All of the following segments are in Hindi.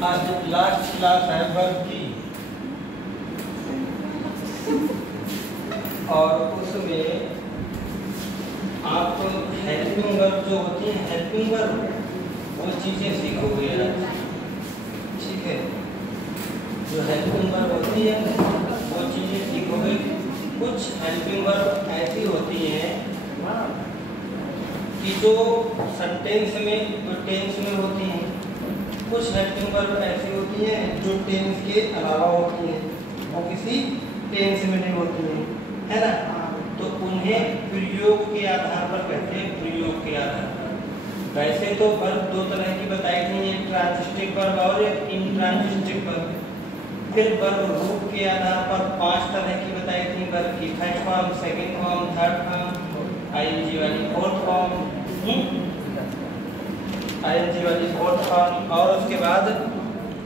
आज लास्ट क्लास है वर्ब की, और उसमें आप हेल्पिंग वर्ब जो होती है, हेल्पिंग वर्ब वो चीज़ें सीखोगे आज, ठीक है। जो हेल्पिंग वर्ब होती है वो चीज़ें सीखोगे। कुछ हेल्पिंग वर्ब ऐसी होती हैं कि जो सेंटेंस में, जो टेंस में होती हैं। कुछ हेल्पिंग वर्ब ऐसी होती हैं जो टेंस के अलावा होती हैं, वो किसी टेंस में नहीं होती हैं, है ना। तो उन्हें प्रयोग के आधार पर कहते हैं, प्रयोग के आधार पर। वैसे तो वर्ब दो तरह की बताई थी, एक ट्रांजिटिव वर्ब और एक इंट्रांजिटिव वर्ब। फिर वर्ब रूप के आधार पर 5 तरह की बताई थी वर्ब की, first form, second form, third form, ING वाली फोर्थ फॉर्म, आईएनजी वाली फोर्थ फॉर्म, और उसके बाद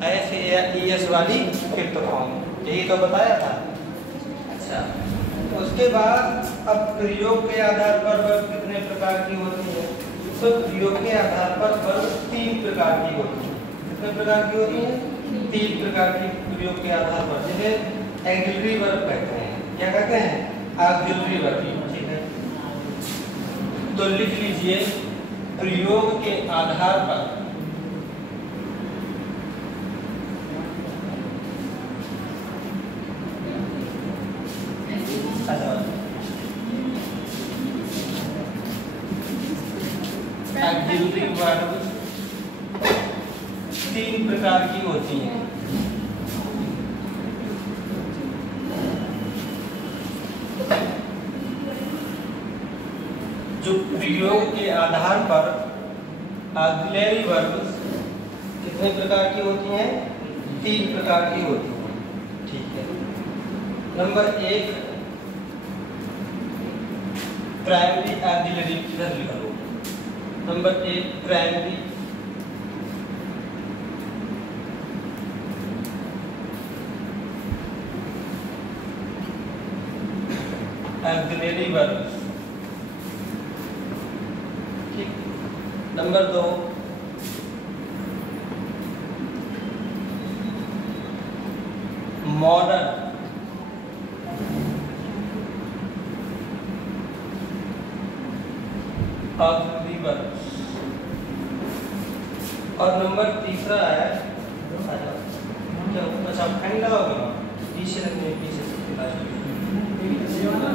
एस या ईएस वाली फिफ्थ फॉर्म। यही तो बताया था। अच्छा, उसके बाद अब प्रयोग के आधार पर वर्ब कितने प्रकार की होती है? तो प्रयोग के आधार पर वर्ब 3 प्रकार की होती है। कितने प्रकार की होती है? 3 प्रकार की प्रयोग के आधार पर, जिन्हें ऑक्सिलरी वर्ब कहते हैं। क्या कहते हैं? ऑक्सिलरी वर्ब, ठीक है। तो लिख लीजिए, प्रयोग के आधार पर ऑक्सिलरी वर्ब 3 प्रकार की होती हैं। जो प्रयोग के आधार पर ऑक्सिलरी वर्ब्स कितने प्रकार की होती हैं? 3 प्रकार की होती हैं, ठीक है। नंबर 1 प्राइमरी ऑक्सिलरी, इधर लिख लो। नंबर 1 प्राइमरी ऑक्सिलरी वर्ब्स, ठीक। नंबर 2 मॉडर्न ऑक्सिलरी वर्ब्स, और नंबर 3 है, अच्छा फैन लगाओगे ना पीछे रखने, पीछे ये वाला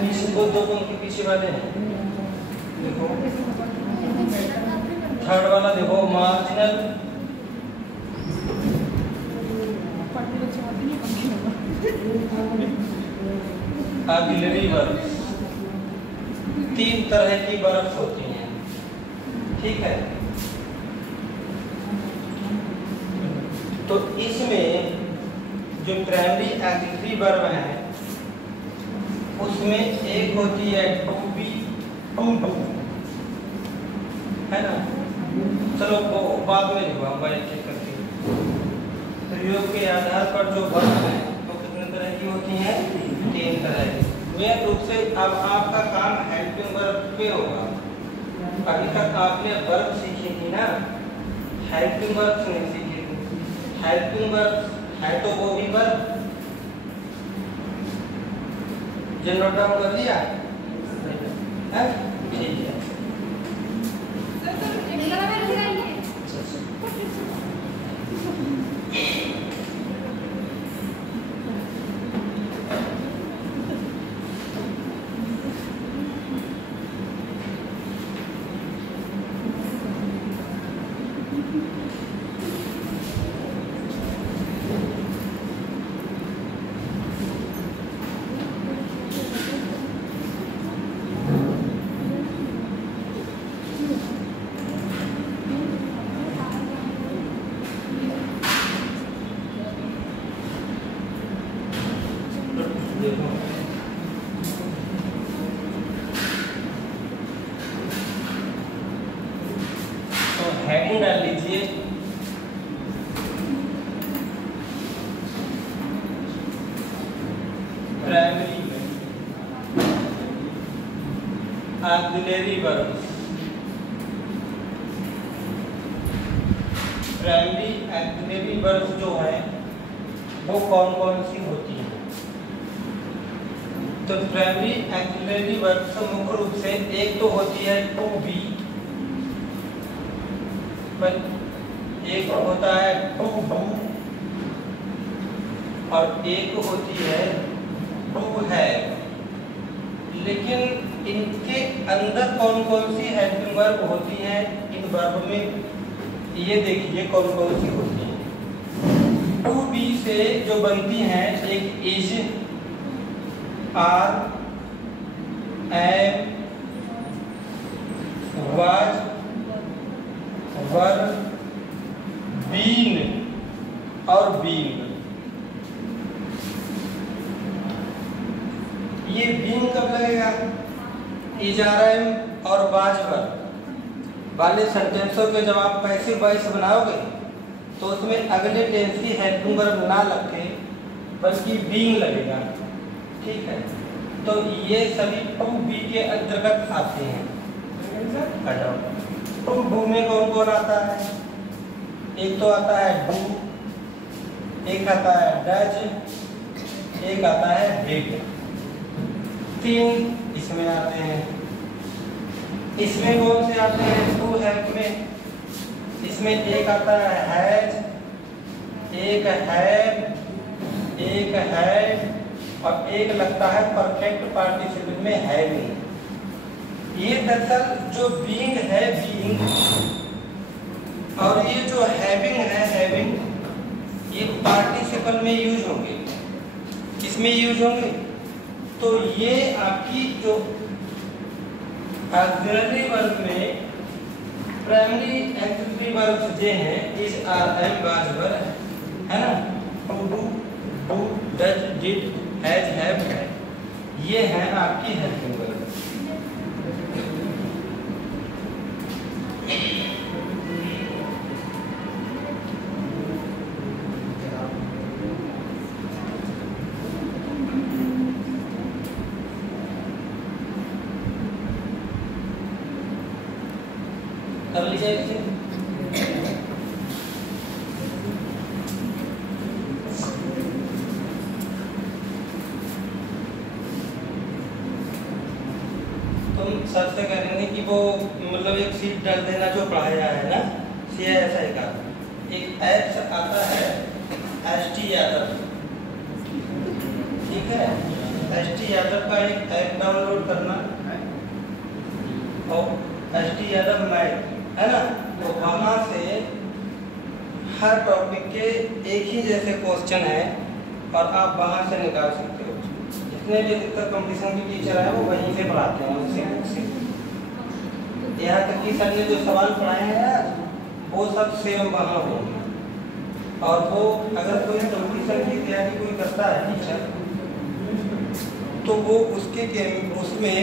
पीछे दो उनके पीछे वाले हैं, देखो। थर्ड वाला देखो, मार्जिनल ऑक्सिलरी वर्ब्स। 3 तरह की वर्ब्स होती हैं, ठीक है। तो इसमें जो प्राइमरी ऑक्सिलरी वर्ब है उसमें एक होती है टू बी, टू डू, है ना। चलो वो बाद में लिखवा, चेक करके। प्रयोग के आधार पर जो वर्ब है वो कितने तरह की होती हैं? 3 तरह की। मेन रूप से अब आपका काम हेल्पिंग वर्ब पे होगा। अभी तक आपने वर्ब सीखी थी ना, हेल्पिंग वर्ब नहीं सीखी थी। हेल्पिंग वर्ब है तो वो भी वर्ब, जो नोट डाउन कर लिया है, ठीक है। तो हेडिंग डाल लीजिए, primary auxiliary verbs. Primary axillary verb जो है वो कौन कौन सी होती है? तो प्राइमरी एक्सिलरी वर्ब तो मुख्य रूप से एक तो होती है टू बी, एक होता है टू डू और एक होती है टू हैव। लेकिन इनके अंदर कौन कौन सी हेल्पिंग वर्ब होती हैं इन वर्ब में, ये देखिए कौन कौन सी होती हैं। टू बी से जो बनती हैं एक is, are, am, was, were, been और बीइंग। ये बीइंग कब लगेगा? इज, आर, एम और वाज, वर वाले सेंटेंसों के जब आप पैसिव वॉइस बनाओगे तो उसमें अगले टेंस की हेल्पिंग वर्ब ना लग के बल्कि बीइंग लगेगा। ठीक है, तो ये सभी टू बी के अंतर्गत आते हैं। टू डू में कौन कौन आता है? एक तो आता है डू, एक आता है डज, एक आता है डिड। तीन इसमें आते हैं। इसमें कौन से आते हैं? टू हैव में इसमें एक आता है हैज, एक हैव, एक हैव और एक लगता है परफेक्ट पार्टिसिपल में हैविंग। ये दरअसल जो बीइंग है बीइंग और ये जो हैविंग है हैविंग, ये पार्टिसिपल में यूज होंगे। किसमें यूज होंगे? तो ये आपकी जो ऑक्सिलरी वर्ब में प्राइमरी एक्सिलरी वर्ब्स जो हैं is, are, am, was, were है ना, to do, do, does, did, has, have, ये हैं आपकी हेल्पिंग वर्ब। कर लीजिए इसे। तुम सर से करेंगे कि वो मतलब एक सीट डाल देना जो पढ़ाया है ना CISI का, एक ऐप आता है ST यादव। ठीक है, ST यादव का एक ऐप डाउनलोड करना और ST यादव मैथ है ना, तो वहाँ से हर टॉपिक के एक ही जैसे क्वेश्चन है और आप वहाँ से निकाल सकते हो। जितने भी अधिकतर कंपटीशन के टीचर हैं वो वहीं से पढ़ाते हैं उनसे बुक से। यहाँ तक कि सर ने जो सवाल पढ़ाए हैं यार वो सब सेम वहाँ होंगे। और वो अगर कोई कंपटीशन की तैयारी कोई करता है टीचर तो वो उसमें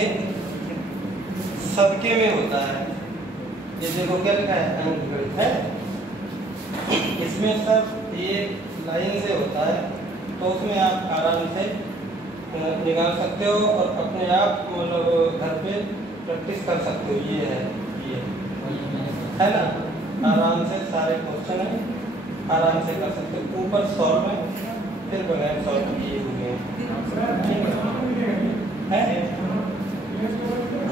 सबके में होता है। ये देखो क्या लिखा है, इसमें सब ये लाइन से होता है तो उसमें आप आराम से निकाल सकते हो और अपने आप मतलब घर पे प्रैक्टिस कर सकते हो। ये है ना, आराम से सारे क्वेश्चन है आराम से कर सकते हो। ऊपर सॉल्व है फिर बगैर सॉल्व किए हुए हैं।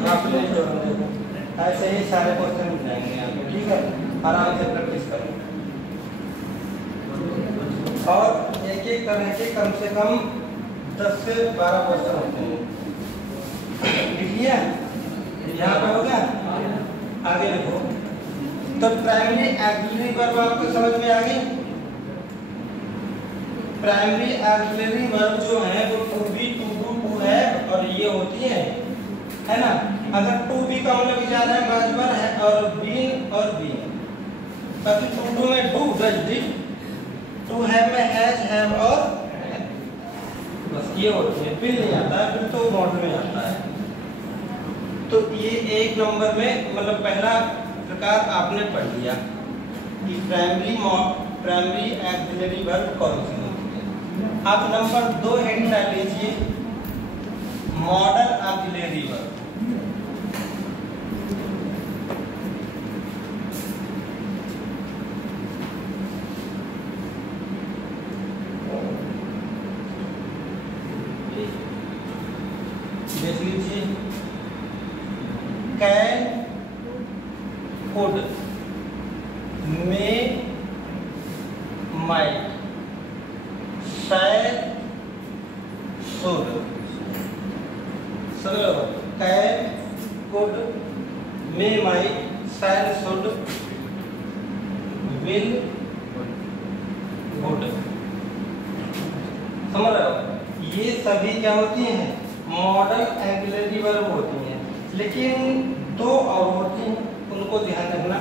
हाँ प्लीज देखो ऐसे ही सारे क्वेश्चन मिल जाएंगे यहाँ पे। ठीक है, आराम से प्रैक्टिस करो और एक एक तरह के कम से कम 10 से 12 क्वेश्चन होते हैं। लिखिए यहाँ पे हो गया, आगे लिखो। तो प्राइमरी एक्सिलरी वर्ब आपको समझ में आ गई। प्राइमरी एक्सिलरी वर्ब जो है वो to be, to do, to have और ये होती है ना। अगर टू बी का मतलब विचार है वाज, है और बीन और बीन। बाकी टू डू में do, does, did, to have में हैज, हैव और बस ये होती है। बिल नहीं आता है, बिल तो मॉडल में आता है। तो ये एक नंबर में मतलब पहला प्रकार आपने पढ़ लिया कि प्राइमरी एक्सिलरी वर्ब कौन सी होती है। अब नंबर 2 हेडिंग डाल लीजिए, model axillary verb. Could, may, might, शायद, शुड। समझ लो, कैन, कुड, मे, माइट, शायद, शुड, विल, वुड। समझ रहे हो? ये सभी क्या होती हैं? मॉडल एंगुलरी वर्ब होती हैं। लेकिन दो और होती हैं, उनको ध्यान रखना।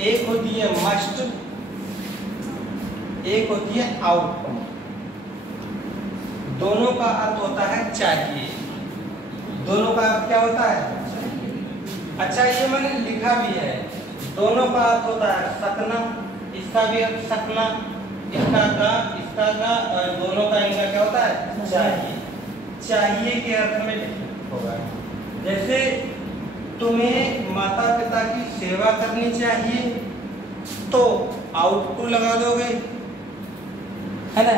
एक होती है मस्ट, एक होती है आउट। दोनों का अर्थ होता है चाहिए। दोनों का अर्थ क्या होता है? अच्छा, ये मैंने लिखा भी है। दोनों का अर्थ होता है सकना, इसका भी अर्थ सकना, इसका का और दोनों का इनका क्या होता है? चाहिए। चाहिए के अर्थ में होगा। जैसे तुम्हें माता पिता की सेवा करनी चाहिए तो आउट टू लगा दोगे, है ना।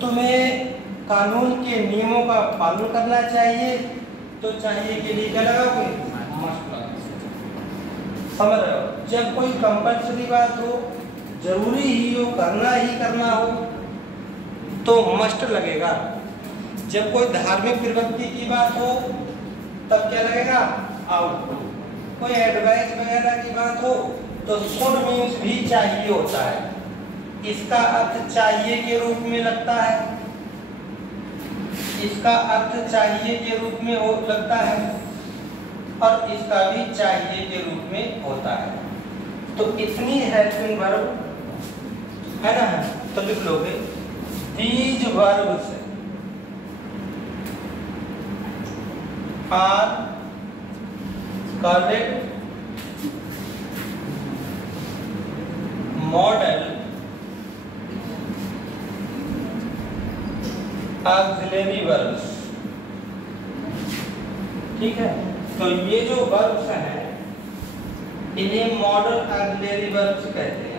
तुम्हें कानून के नियमों का पालन करना चाहिए तो चाहिए के लिए क्या लगाओगे? मस्ट लगाओगे। समझ रहे हो? जब कोई कंपल्सरी बात हो, जरूरी ही हो, करना हो तो मस्ट लगेगा। जब कोई धार्मिक प्रवृत्ति की बात हो तब क्या लगेगा? Out to. कोई एडवाइस वगैरह की बात हो तो शुड मीन्स भी चाहिए होता है। इसका अर्थ चाहिए के रूप में लगता है, इसका अर्थ चाहिए के रूप में लगता है और इसका भी चाहिए के रूप में होता है। तो इतनी हेल्पिंग वर्ब है ना, तो लिख लोगे these verbs are called model auxiliary verbs। ठीक है, तो ये जो verbs हैं इन्हें मॉडल ऑक्सिलरी वर्ब्स कहते हैं।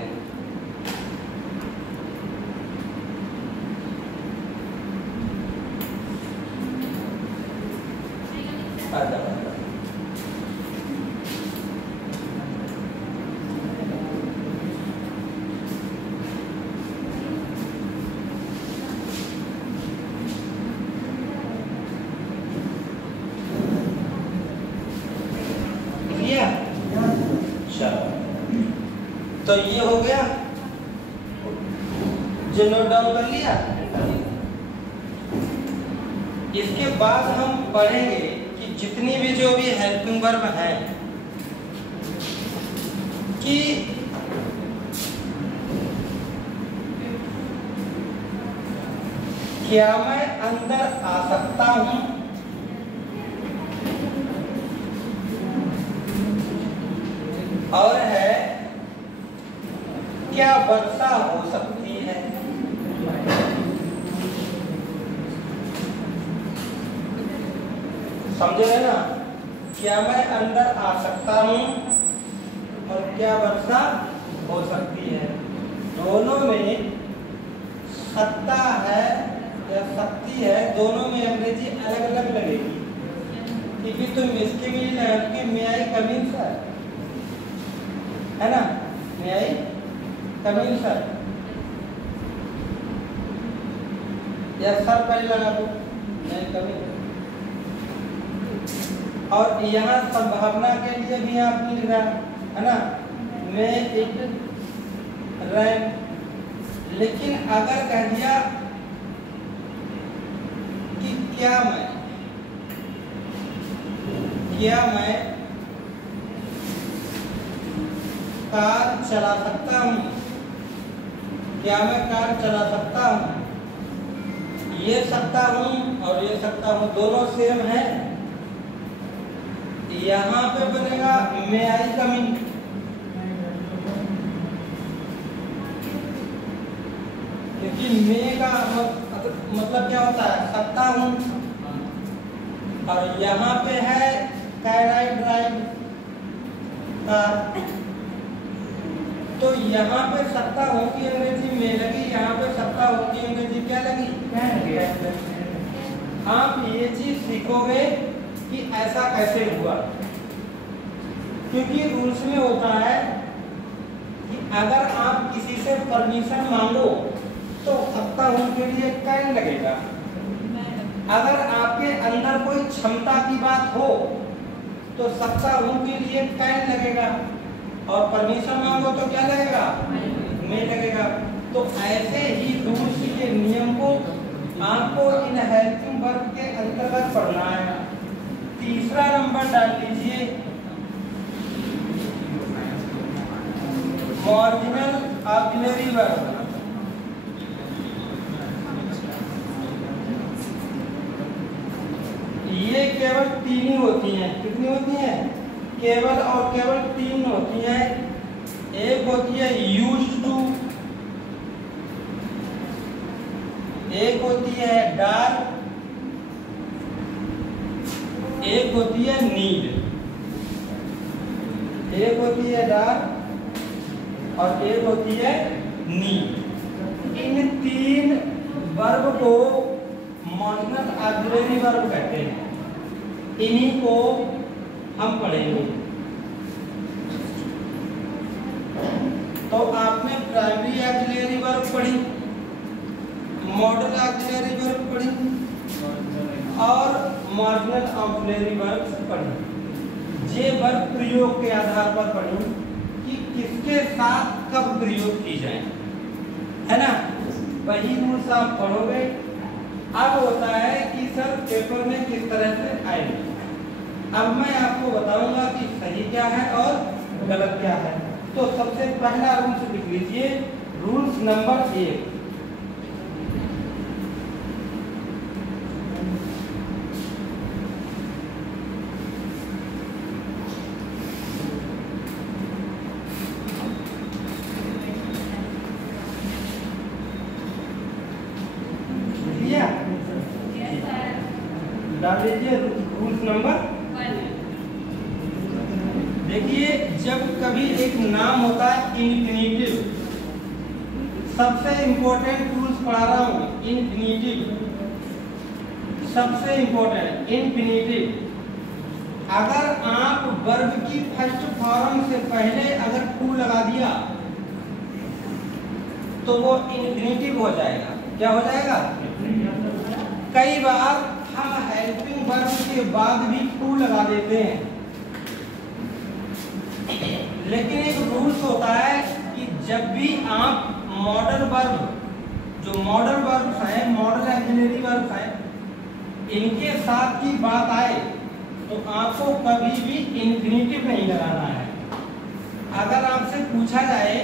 तो ये हो गया, जो नोट डाउन कर लिया। इसके बाद हम पढ़ेंगे कि जितनी भी जो भी हेल्पिंग वर्ब हैं कि क्या मैं अंदर आ सकता हूं, और है क्या वर्षा हो सकती है। समझे है ना? क्या मैं अंदर आ सकता हूं और क्या वर्षा हो सकती है। दोनों में सत्ता है या शक्ति है, दोनों में अंग्रेजी अलग अलग लगेगी। क्योंकि तुम इसके भी लगाओगे मे आई कम इन सर, है ना, मे आई कम इन सर, या सर पहले लगा दो, मे आई कम इन। और यहाँ संभावना के लिए भी आपने लिखा है ना, मैं इट रैन। लेकिन अगर कह दिया कि क्या मैं कार चला सकता हूँ, क्या मैं कार चला सकता हूँ, ये सकता हूँ और ये सकता हूँ दोनों सेम है। यहाँ पे बनेगा मे आई कम इन, क्योंकि मे का मतलब क्या होता है? सकता हूँ। और यहाँ पे है कैन आई ड्राइव कार, तो यहाँ पे सकता हूँ की अंग्रेजी में लगी, यहाँ पे सकता हूँ की अंग्रेजी क्या लगी? आप ये चीज सीखोगे कि ऐसा कैसे हुआ। क्योंकि रूल्स में होता है कि अगर आप किसी से परमिशन मांगो तो सकता हूं के लिए कैन लगेगा। अगर आपके अंदर कोई क्षमता की बात हो तो सकता हूं के लिए कैन लगेगा, और परमिशन मांगो तो क्या लगेगा, में लगेगा। तो ऐसे ही रूल्स के नियम को आपको इन हेल्पिंग वर्ब के अंतर्गत पढ़ना है। तीसरा नंबर डाल लीजिए, मार्जिनल ऑक्सिलरी वर्ब। ये केवल 3 ही होती हैं। कितनी होती हैं? केवल और केवल 3 होती हैं। एक होती है यूज्ड टू, एक होती है डार, एक होती है नीड। एक होती है डार और एक होती है नीड। इन 3 वर्ब को मार्जिनल ऑक्सिलरी वर्ब कहते हैं। इन्हीं को हम पढ़ेंगे। तो आपने प्राइमरी ऑक्सिलरी वर्ब पढ़ी, मॉडल ऑक्सिलरी वर्ब पढ़ी और मार्जिनल ऑक्सिलरी वर्ब पढ़ी। ये वर्ब प्रयोग के आधार पर पढ़ी कि किसके साथ कब प्रयोग की जाए, है ना। वही रूल्स आप पढ़ोगे। अब होता है कि सर पेपर में किस तरह से आएंगे। अब मैं आपको बताऊंगा कि सही क्या है और गलत क्या है। तो सबसे पहला रूल्स लिख लीजिए, रूल्स नंबर 1। डाल लीजिए रूल्स नंबर 1। देखिए, जब कभी एक नाम होता है इन्फिनिटिव, सबसे इंपॉर्टेंट रूल्स पढ़ा रहा हूं। इन्फिनिटिव सबसे इंपॉर्टेंट। इन्फिनिटिव अगर आप वर्ब की फर्स्ट फॉर्म से पहले अगर टू लगा दिया तो वो इन्फिनिटिव हो जाएगा। क्या हो जाएगा? कई बार हम हेल्पिंग वर्ब के बाद भी टू लगा देते हैं, लेकिन एक रूल्स होता है कि जब भी आप मॉडल वर्ब, जो मॉडल वर्ब्स हैं, मॉडल ऑक्सिलरी वर्ब्स हैं, इनके साथ की बात आए तो आपको कभी भी इन्फिनिटिव नहीं लगाना है। अगर आपसे पूछा जाए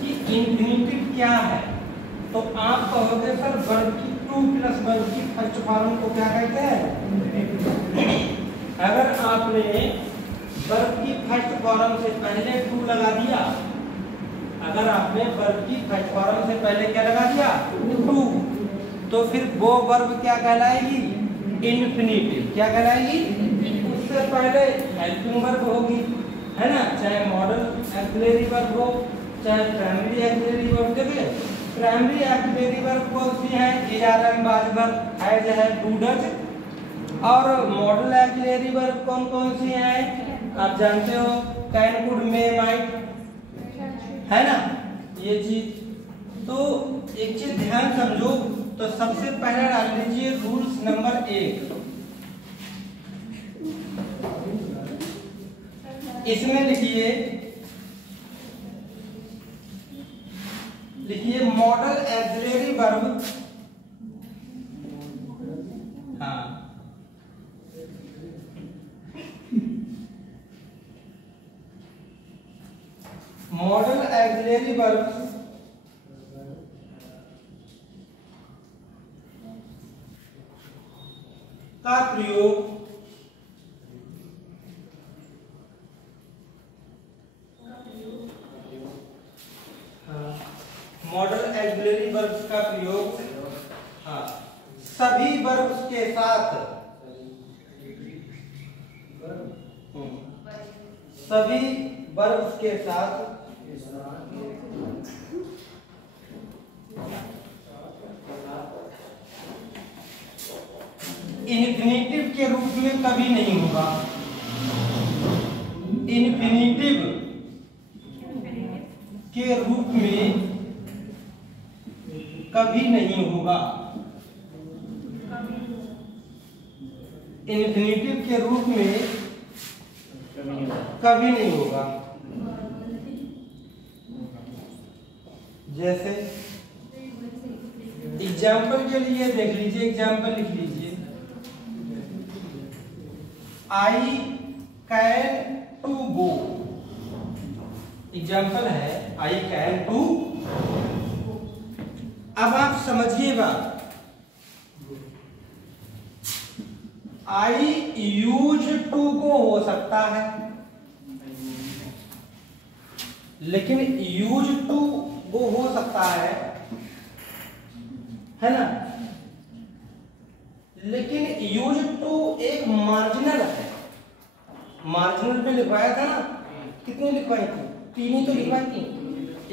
कि इन्फिनिटिव क्या है तो आप कहोगे सर वर्ब की टू प्लस वर्ब की फर्स्ट फॉर्म को क्या कहते हैं। अगर आपने वर्ब की फर्स्ट फॉर्म से पहले टू लगा दिया, अगर आपने वर्ब की फर्स्ट फॉर्म से पहले क्या लगा दिया, टू, तो फिर वो वर्ब क्या कहलाएगी, इन्फिनिटिव। क्या कहलाएगी? उससे पहले हेल्पिंग वर्ब होगी, है ना, चाहे मॉडल ऑक्सिलरी वर्ब हो चाहे प्राइमरी ऑक्सिलरी वर्ब। देखिए प्राइमरी ऑक्सिलरी वर्ब कौन सी है, इज बाज वर्ब है, डू डज। और मॉडल ऑक्सिलरी वर्ब कौन कौन सी है आप जानते हो, कैन कुड मे माइट, है ना, ये चीज। तो एक चीज ध्यान समझो। तो सबसे पहले डाल लीजिए रूल्स नंबर 1। इसमें लिखिए मॉडल ऑक्सिलरी वर्ब। हाँ, मॉडल ऑक्सिलरी वर्ब का प्रयोग मॉडल ऑक्सिलरी वर्ब्स का प्रयोग सभी वर्ब्स के साथ, सभी वर्ब्स के साथ इन्फिनिटिव के रूप में कभी नहीं होगा। इन्फिनिटिव रूप में कभी नहीं होगा, इन्फिनेटिव के रूप में कभी नहीं होगा। जैसे एग्जाम्पल के लिए देख लीजिए, एग्जाम्पल लिख लीजिए, I can to go. Example है आई कैन टू। अब आप समझिएगा, आई यूज टू गो हो सकता है, लेकिन यूज टू गो हो सकता है ना, लेकिन यूज टू एक मार्जिनल है। मार्जिनल पे लिखवाया था ना, कितनी लिखवाई थी? 3 ही तो लिखवाई थी,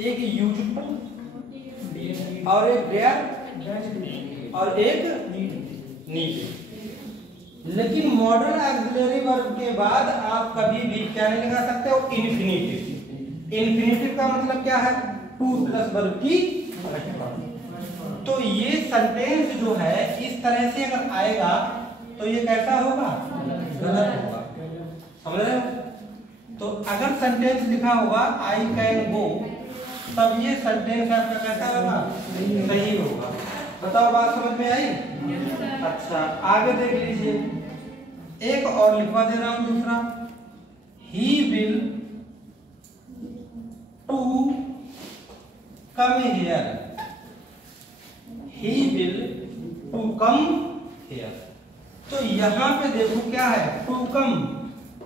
एक यूज टू और एक डेयर और एक नीड। लेकिन मॉडर्न ऑक्सिलरी वर्ब के बाद आप कभी भी क्या नहीं लगा सकते हो? इन्फिनिटिव। इन्फिनिटिव का मतलब क्या है? टू प्लस वर्ब की। तो ये सेंटेंस जो है इस तरह से अगर आएगा तो ये कैसा होगा? गलत होगा। समझ रहे हो? तो अगर सेंटेंस लिखा होगा आई कैन गो, तब ये सेंटेंस आपका कैसा होगा? सही होगा। बताओ, बात समझ में आई? अच्छा, आगे देख लीजिए, एक और लिखवा दे रहा हूं दूसरा, he will to come here, he will to come here. तो यहां पे देखो क्या है? To come.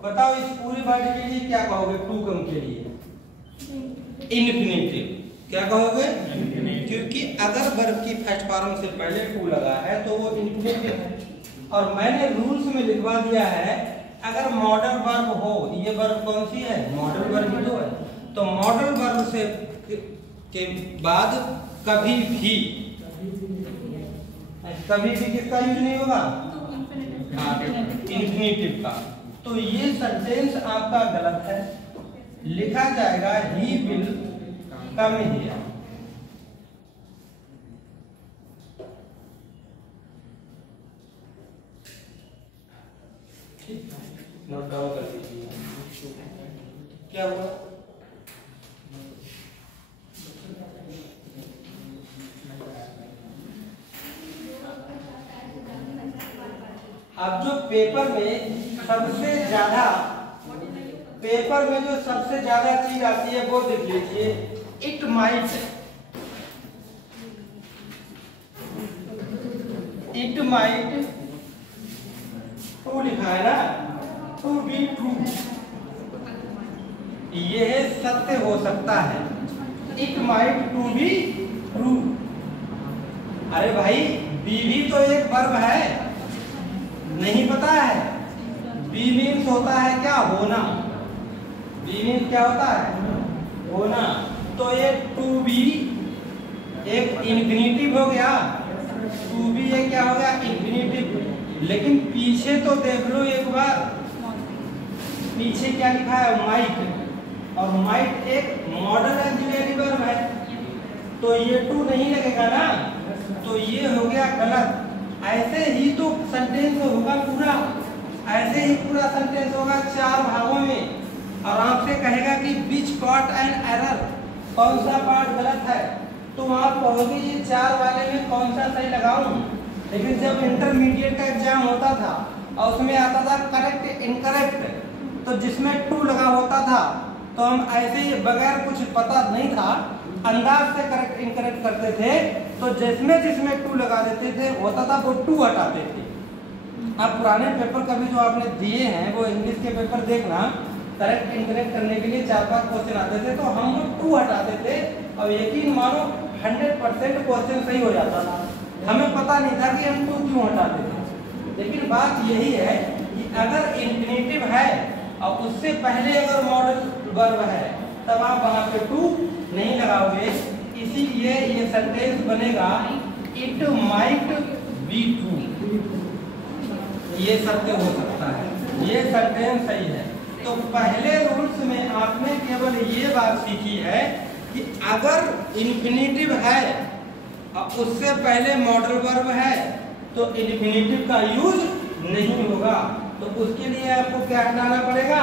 बताओ इस पूरी वर्ड के लिए क्या कहोगे? टू कम के लिए इन्फिनिटिव। क्या कहोगे? क्योंकि अगर वर्ब की फर्स्ट फॉर्म से पहले टू लगा है तो वो इन्फिनिटिव है। और मैंने रूल्स में लिखवा दिया है, अगर मॉडल वर्ब हो, ये वर्ब कौन सी है? मॉडल वर्ब ही तो है। तो मॉडल वर्ब से के बाद कभी भी किसका यूज नहीं होगा? इन्फिनिटिव का। तो ये सेंटेंस आपका गलत है। लिखा जाएगा he will come here. Note down कर लीजिए। क्या हुआ? अब जो पेपर में जो सबसे ज्यादा चीज आती है वो देख लीजिए, it might. It might to लिखा है ना, टू बी ट्रू, यह सत्य हो सकता है। It might to be true. अरे भाई, बी भी तो एक वर्ब है, नहीं पता है? बी मीन्स होता है क्या? होना। बी मीन्स क्या होता है? होना। तो ये टू बी एक इन्फिनिटिव हो गया। टू बी ये क्या हो गया? इन्फिनिटिव। लेकिन पीछे तो देख लो एक बार, पीछे क्या लिखा है? माइट। और माइट एक मॉडल ऑक्सिलरी वर्ब है, तो ये टू नहीं लगेगा ना, तो ये हो गया गलत। ऐसे ही तो सेंटेंस होगा पूरा, ऐसे ही पूरा सेंटेंस होगा 4 भागों में, और आपसे कहेगा कि विच पार्ट एंड एरर, कौन सा पार्ट गलत है, तो आप कहोगे ये 4 वाले में कौन सा सही लगाऊं। लेकिन जब इंटरमीडिएट का एग्जाम होता था और उसमें आता था करेक्ट इनकरेक्ट, तो जिसमें टू लगा होता था तो हम ऐसे ही बगैर कुछ पता नहीं था अंदाज से करेक्ट इनकरेक्ट करते थे। तो जिसमें टू लगा देते थे होता था वो टू हटाते थे। अब पुराने पेपर कभी जो आपने दिए हैं वो इंग्लिश के पेपर देखना, करेक्ट इनकरेक्ट करने के लिए 4-5 क्वेश्चन आते थे, तो हम वो टू हटाते थे और यकीन मानो 100% क्वेश्चन सही हो जाता था। हमें पता नहीं था कि हम टू क्यों हटाते थे। लेकिन बात यही है कि अगर इन्फिनिटिव है और उससे पहले अगर मॉडल वर्ब है, तब आप वहां पे टू नहीं लगाओगे। इसीलिए ये सेंटेंस बनेगा इट माइट बी ट्रू, ये सत्य हो सकता है, ये सेंटेंस सही है। तो पहले रूल्स में आपने केवल ये बात सीखी है कि अगर इन्फिनेटिव है और उससे पहले मॉडल वर्ब है तो इन्फिनेटिव का यूज नहीं होगा। तो उसके लिए आपको क्या हटाना पड़ेगा?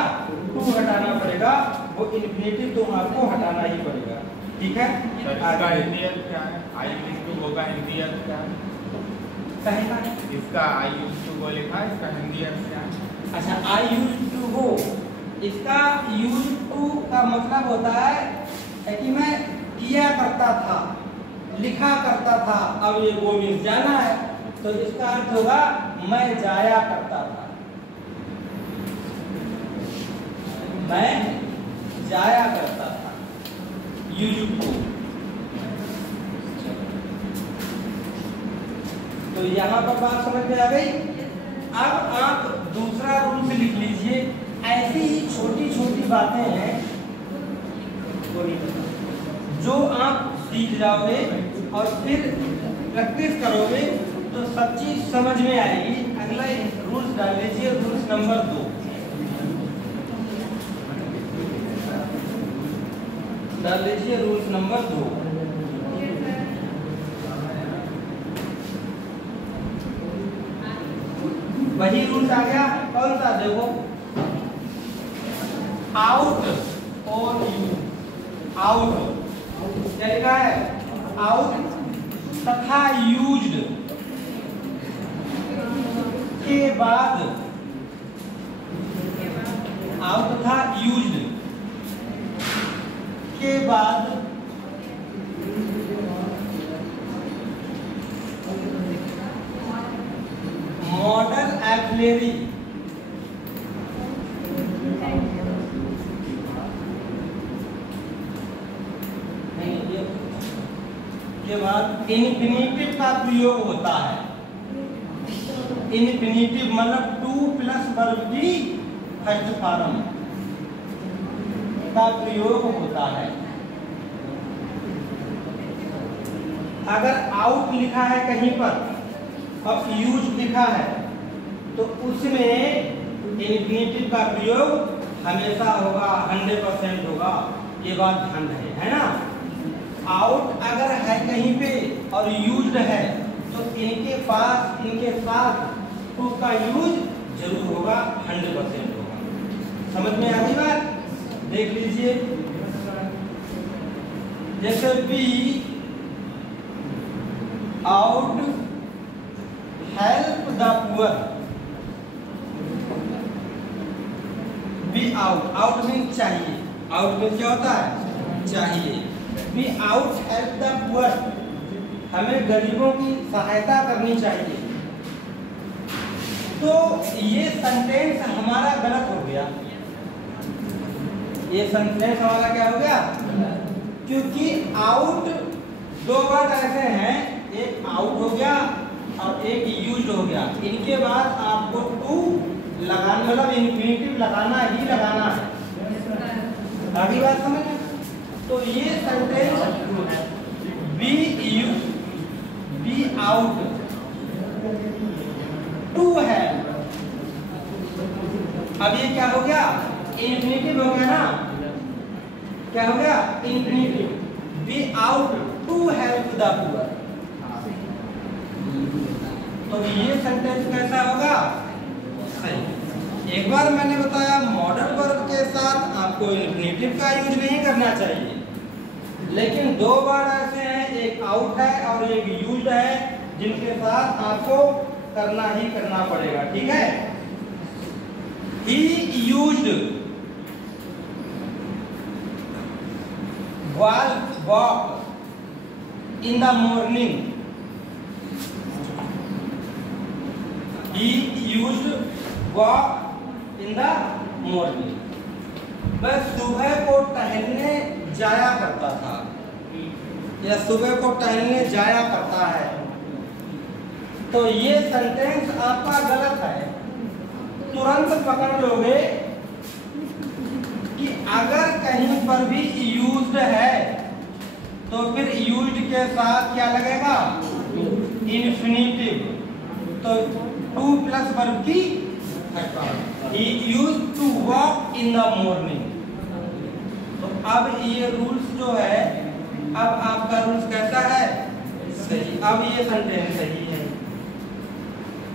टू हटाना पड़ेगा। वो इन्फिनेटिव तो आपको हटाना ही पड़ेगा। ठीक है। इसका हिंदी अर्थ क्या है? आई यूज्ड टू गो का हिंदी अर्थ क्या है? कहेगा इसका आई यूज्ड टू गो लिखा है, इसका हिंदी अर्थ क्या है? अच्छा, आई यूज्ड टू गो, इसका यूज टू का मतलब होता है कि मैं किया करता था, लिखा करता था। अब ये गो मीन्स जाना है, तो इसका अर्थ होगा मैं जाया करता था, मैं जाया करता था। Used to. तो यहाँ पर बात समझ में आ गई। अब आप दूसरा रूल से लिख लीजिए। ऐसी ही छोटी छोटी बातें हैं जो आप सीख जाओगे और फिर प्रैक्टिस करोगे तो सब चीज समझ में आएगी। अगला रूल्स डाल लीजिए, रूल्स नंबर 2 डाल लीजिए, रूल्स नंबर 2। वही रूल्स आ गया। कौन सा? देखो, आउट और यू। आउट क्या लिखा है? आउट तथा यूज्ड के बाद, आउट तथा यूज्ड के बाद मॉडल एक्सिलरी के बाद इन्फिनेटिव का प्रयोग होता है। इन्फिनेटिव मतलब टू प्लस वर्ब की फर्स्ट फॉर्म का प्रयोग होता है। अगर आउट लिखा है कहीं पर और यूज लिखा है तो उसमें इन्फिनेटिव का प्रयोग हमेशा होगा, 100% होगा। ये बात ध्यान रहे, है ना। आउट अगर है कहीं पे और यूज्ड है तो इनके पास, इनके साथ टू का यूज जरूर होगा, 100% होगा। समझ में आ गई बात? देख लीजिए, जैसे be out help the poor. Be out, out means चाहिए। आउट मीन्स क्या होता है? चाहिए। Be out help the poor, हमें गरीबों की सहायता करनी चाहिए। तो ये सेंटेंस हमारा गलत हो गया। ये सेंटेंस हमारा क्या हो गया? क्योंकि आउट दो वर्ड ऐसे हैं, एक आउट हो गया और एक यूज्ड हो गया। इनके बाद आपको टू लगाना, मतलब इन्फिनेटिव लगाना ही लगाना है। आगे बात समझ में? तो ये सेंटेंस बी आउट टू है। अब ये क्या हो गया? इन्फिनेटिव हो गया ना। क्या हो गया? Infinitive. Be out to help the poor. तो ये सेंटेंस कैसा होगा? सही। एक बार मैंने बताया मॉडल वर्ब के साथ आपको इन्फिनेटिव का यूज नहीं करना चाहिए, लेकिन दो वर्ड ऐसे हैं, एक आउट है और एक यूज्ड है, जिनके साथ आपको करना ही करना पड़ेगा। ठीक है। He used walk in the morning. He used walk in the morning. वह सुबह को टहलने जाया करता था या सुबह को टहलने जाया करता है। तो ये सेंटेंस आपका गलत है। तुरंत पकड़ लोगे कि अगर कहीं पर भी यूज्ड है तो फिर यूज्ड के साथ क्या लगेगा? इन्फिनेटिव। तो टू प्लस वर्ब की He used to walk in the morning। तो अब ये रूल्स जो है अब आपका रूल्स कैसा है? सही। अब ये सेंटेंस सही है।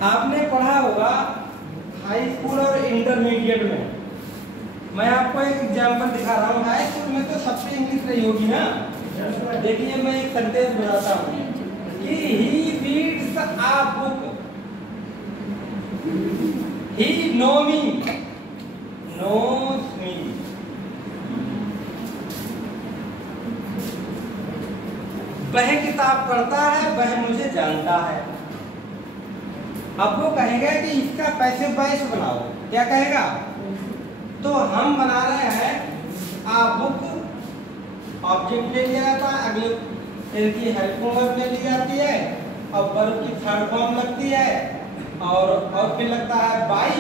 आपने पढ़ा होगा हाई स्कूल और इंटरमीडिएट में। मैं आपको एक एग्जांपल दिखा रहा हूँ। हाई स्कूल में तो सबसे इंग्लिश रही होगी ना। देखिए मैं एक सेंटेंस बताता हूँ कि he reads a book, he knows me। वह किताब पढ़ता है, वह मुझे जानता है। अब वो कहेगा कि इसका पैसिव वॉइस बनाओ। क्या कहेगा? तो हम बना रहे हैं आ बुक, ऑब्जेक्ट ले लिया जाता है, अगले इनकी हेल्पिंग वर्ब ले ली जाती है और वर्ब की थर्ड फॉर्म लगती है और फिर लगता है बाई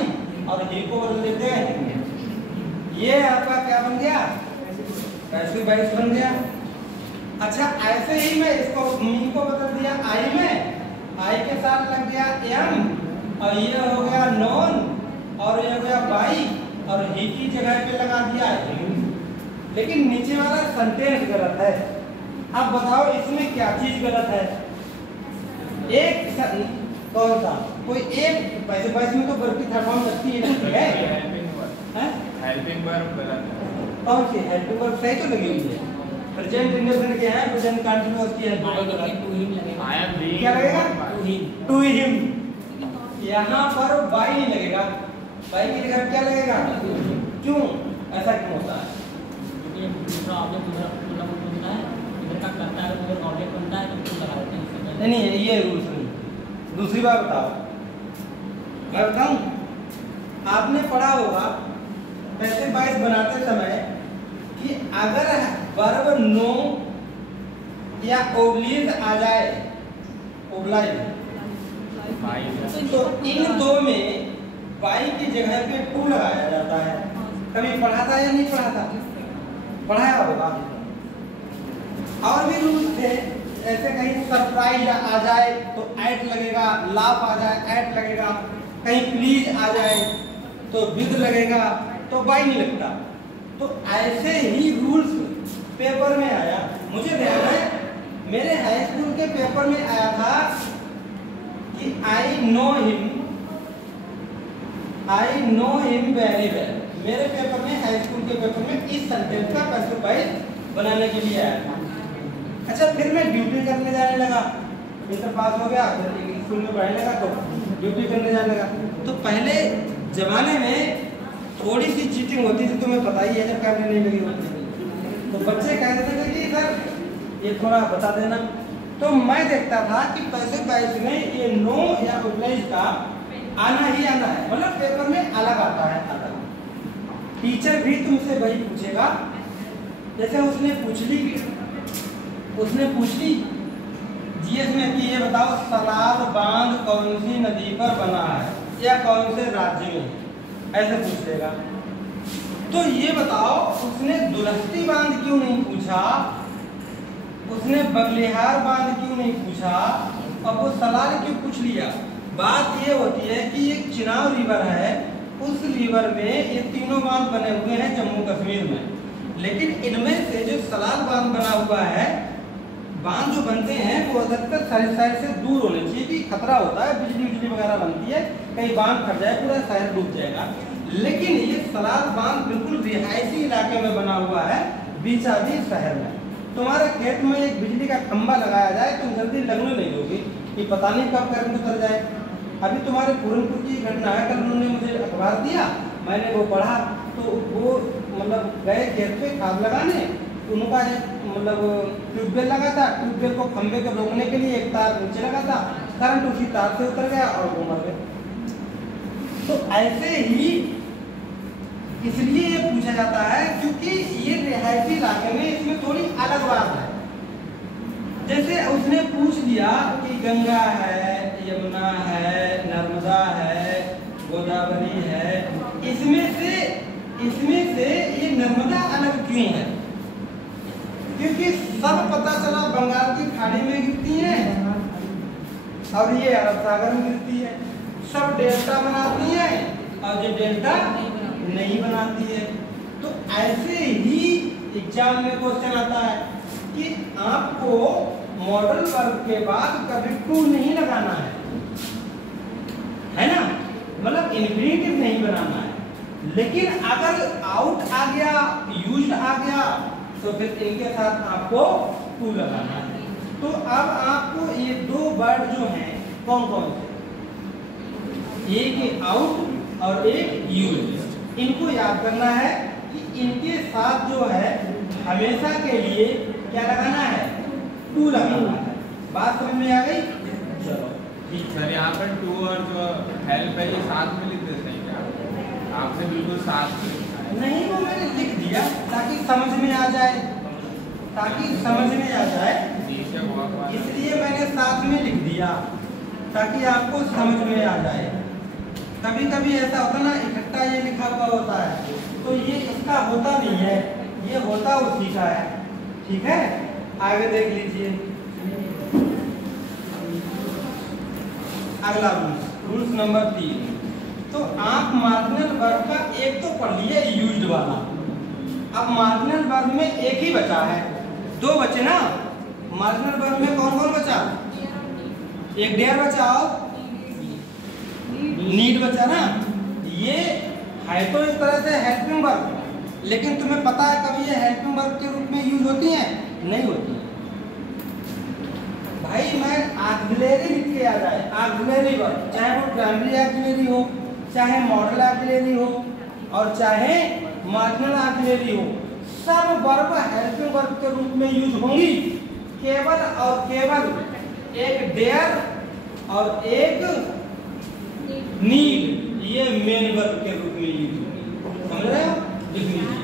और ही को लेते हैं। ये आपका क्या बन गया? पैसिव वॉइस बन गया। अच्छा ऐसे ही मैं इसको मी को बदल दिया आई में, आई के साथ लग गया एम और ये हो गया नॉन और ये हो गया बाई और ही की जगह पे लगा दिया हिम। लेकिन नीचे वाला सेंटेंस गलत है। अब बताओ इसमें क्या चीज गलत है? एक कौन सा? कोई एक पैसे पैसे में तो वर्ब की थर्ड फॉर्म लगती है। हेल्पिंग वर्ब गलत है। कौन सी हेल्पिंग वर्ब सही तो लगी हुई है? प्रेजेंट इंडेफिनिट के हैं, प्रेजेंट कंटीन्यूअस की है। क्या लगेगा? To him. यहाँ पर बाई नहीं लगेगा, बाई की जगह क्या लगेगा? क्यों? ऐसा क्यों होता है? नहीं ये रूल्स नहीं। दूसरी बात बताओ, मैं बताऊं? आपने पढ़ा होगा पैसिव वॉइस बनाते समय कि अगर वर्ब नो या ओब्लिज आ जाए, ओब्लाइज, तो इन दो में बाई की जगह पे टू लगाया जाता है। कभी पढ़ा था या नहीं पढ़ा था? पढ़ाया होगा। और भी रूल्स थे, ऐसे कहीं सरप्राइज आ जाए तो ऐट लगेगा, लाफ आ जाए ऐट लगेगा, कहीं प्लीज आ जाए तो विद लगेगा, तो बाई नहीं लगता। तो ऐसे ही रूल्स पेपर में आया। मुझे ध्यान है मेरे हाई स्कूल के पेपर में आया था कि I know him very well. मेरे पेपर में, हाई स्कूल के पेपर में इस सेंटेंस का पैसिव वॉइस बनाने के लिए आया था। अच्छा फिर मैं ड्यूटी करने जाने लगा, इंटर पास हो गया, फिर स्कूल में पढ़ने लगा तो ड्यूटी करने जाने लगा। तो पहले जमाने में थोड़ी सी चीटिंग होती थी, तुम्हें पता ही है, जब करने नहीं लगी होती तो बच्चे कहते थे कि सर ये थोड़ा बता देना। तो मैं देखता था कि पैसिव वॉइस में ये नो या ओब्लाइज का आना ही आना है, मतलब पेपर में अलग आता है। अलग टीचर भी तुमसे वही पूछेगा। जैसे उसने पूछ ली जीएस में कि ये बताओ सलाल बांध कौन सी नदी पर बना है या कौन से राज्य में, ऐसे पूछ लेगा। तो ये बताओ उसने दुलस्ती बांध क्यों नहीं पूछा, उसने बगलिहार बांध क्यों नहीं पूछा और वो सलाल क्यों पूछ लिया? बात ये होती है कि एक चिनाब रिवर है, उस रिवर में ये तीनों बांध बने हुए हैं जम्मू कश्मीर में, लेकिन इनमें से जो सलाल बांध बना हुआ है, बांध जो बनते हैं वो अधिकतर साइड से दूर होने चाहिए कि खतरा होता है, बिजली वगैरह बनती है, कहीं बांध फट जाए पूरा शहर डूब जाएगा। लेकिन ये सलाल बांध बिल्कुल रिहायशी इलाके में बना हुआ है, बीच शहर में। तुम्हारे खेत में एक बिजली का खंभा लगाया जाए तुम जल्दी लगने नहीं दोगे कि पता नहीं कब करंट उतर जाए। अभी तुम्हारे पूरनपुर की घटना है, कल उन्होंने मुझे अखबार दिया, मैंने वो पढ़ा, तो वो मतलब गए खेत पे खाद लगाने, उनका एक मतलब ट्यूबवेल लगा था, ट्यूबवेल को खंभे को रोकने के लिए एक तार नीचे लगा था, करंट उसी तार से उतर गया और वो मर गए। तो ऐसे ही इसलिए ये पूछा जाता है क्योंकि ये रिहायशी इलाके में इसमें थोड़ी अलग बात है। जैसे उसने पूछ लिया कि गंगा है, यमुना है, नर्मदा है, गोदावरी है, इसमें से ये नर्मदा अलग क्यों है? क्योंकि सब पता चला बंगाल की खाड़ी में गिरती है और ये अरब सागर में गिरती है, सब डेल्टा बनाती है और जो डेल्टा नहीं बनाती है। तो ऐसे ही एग्जाम में क्वेश्चन आता है कि आपको मॉडल वर्ब के बाद कभी टू नहीं लगाना है ना, मतलब इन्फिनिटिव नहीं बनाना है। लेकिन अगर आउट आ गया, यूज्ड आ गया, तो फिर इनके साथ आपको टू लगाना है। तो अब आपको ये दो वर्ड जो हैं कौन कौन से, एक आउट और एक यूज्ड, इनको याद करना है कि इनके साथ जो है हमेशा के लिए क्या लगाना है, टू लगाना है। बात समझ में आ गई? चलो ठीक सर, यहाँ पर टू और जो हेल्प है ये साथ में लिख देते हैं क्या? आपसे बिल्कुल साथ में नहीं, वो मैंने लिख दिया ताकि समझ में आ जाए, ताकि समझ में आ जाए, इसलिए मैंने साथ में लिख दिया ताकि आपको समझ में आ जाए। कभी कभी ऐसा होता ना, इकट्ठा ये लिखा हुआ होता है, तो ये इसका होता नहीं है, ये होता उसी का है। ठीक है, आगे देख लीजिए अगला रूल्स नंबर 3। तो आप मार्जिनल वर्ब का एक तो पढ़ लिए यूज्ड वाला, अब मार्जिनल वर्ब में एक ही बचा है, दो बचे ना। मार्जिनल वर्ब में कौन कौन बचा? एक डेयर बचा और नीड बचा ना। ये है तो इस तरह से हेल्पिंग वर्ब, लेकिन तुम्हें पता है कभी ये हेल्पिंग वर्ब के रूप में यूज होती है? नहीं होती है भाई। मैं ऑक्सिलरी लिख के आ जाए, ऑक्सिलरी वर्ब, चाहे वो प्राइमरी ऑक्सिलरी हो, चाहे मॉडल ऑक्सिलरी हो, और चाहे मार्जिनल ऑक्सिलरी हो, सब वर्ब हेल्पिंग वर्ब के रूप में यूज होंगी। केवल और केवल एक डेयर और एक नीड ये मेन वर्ब के रूप में यूज होंगी। समझ रहे हो? लिख लीजिए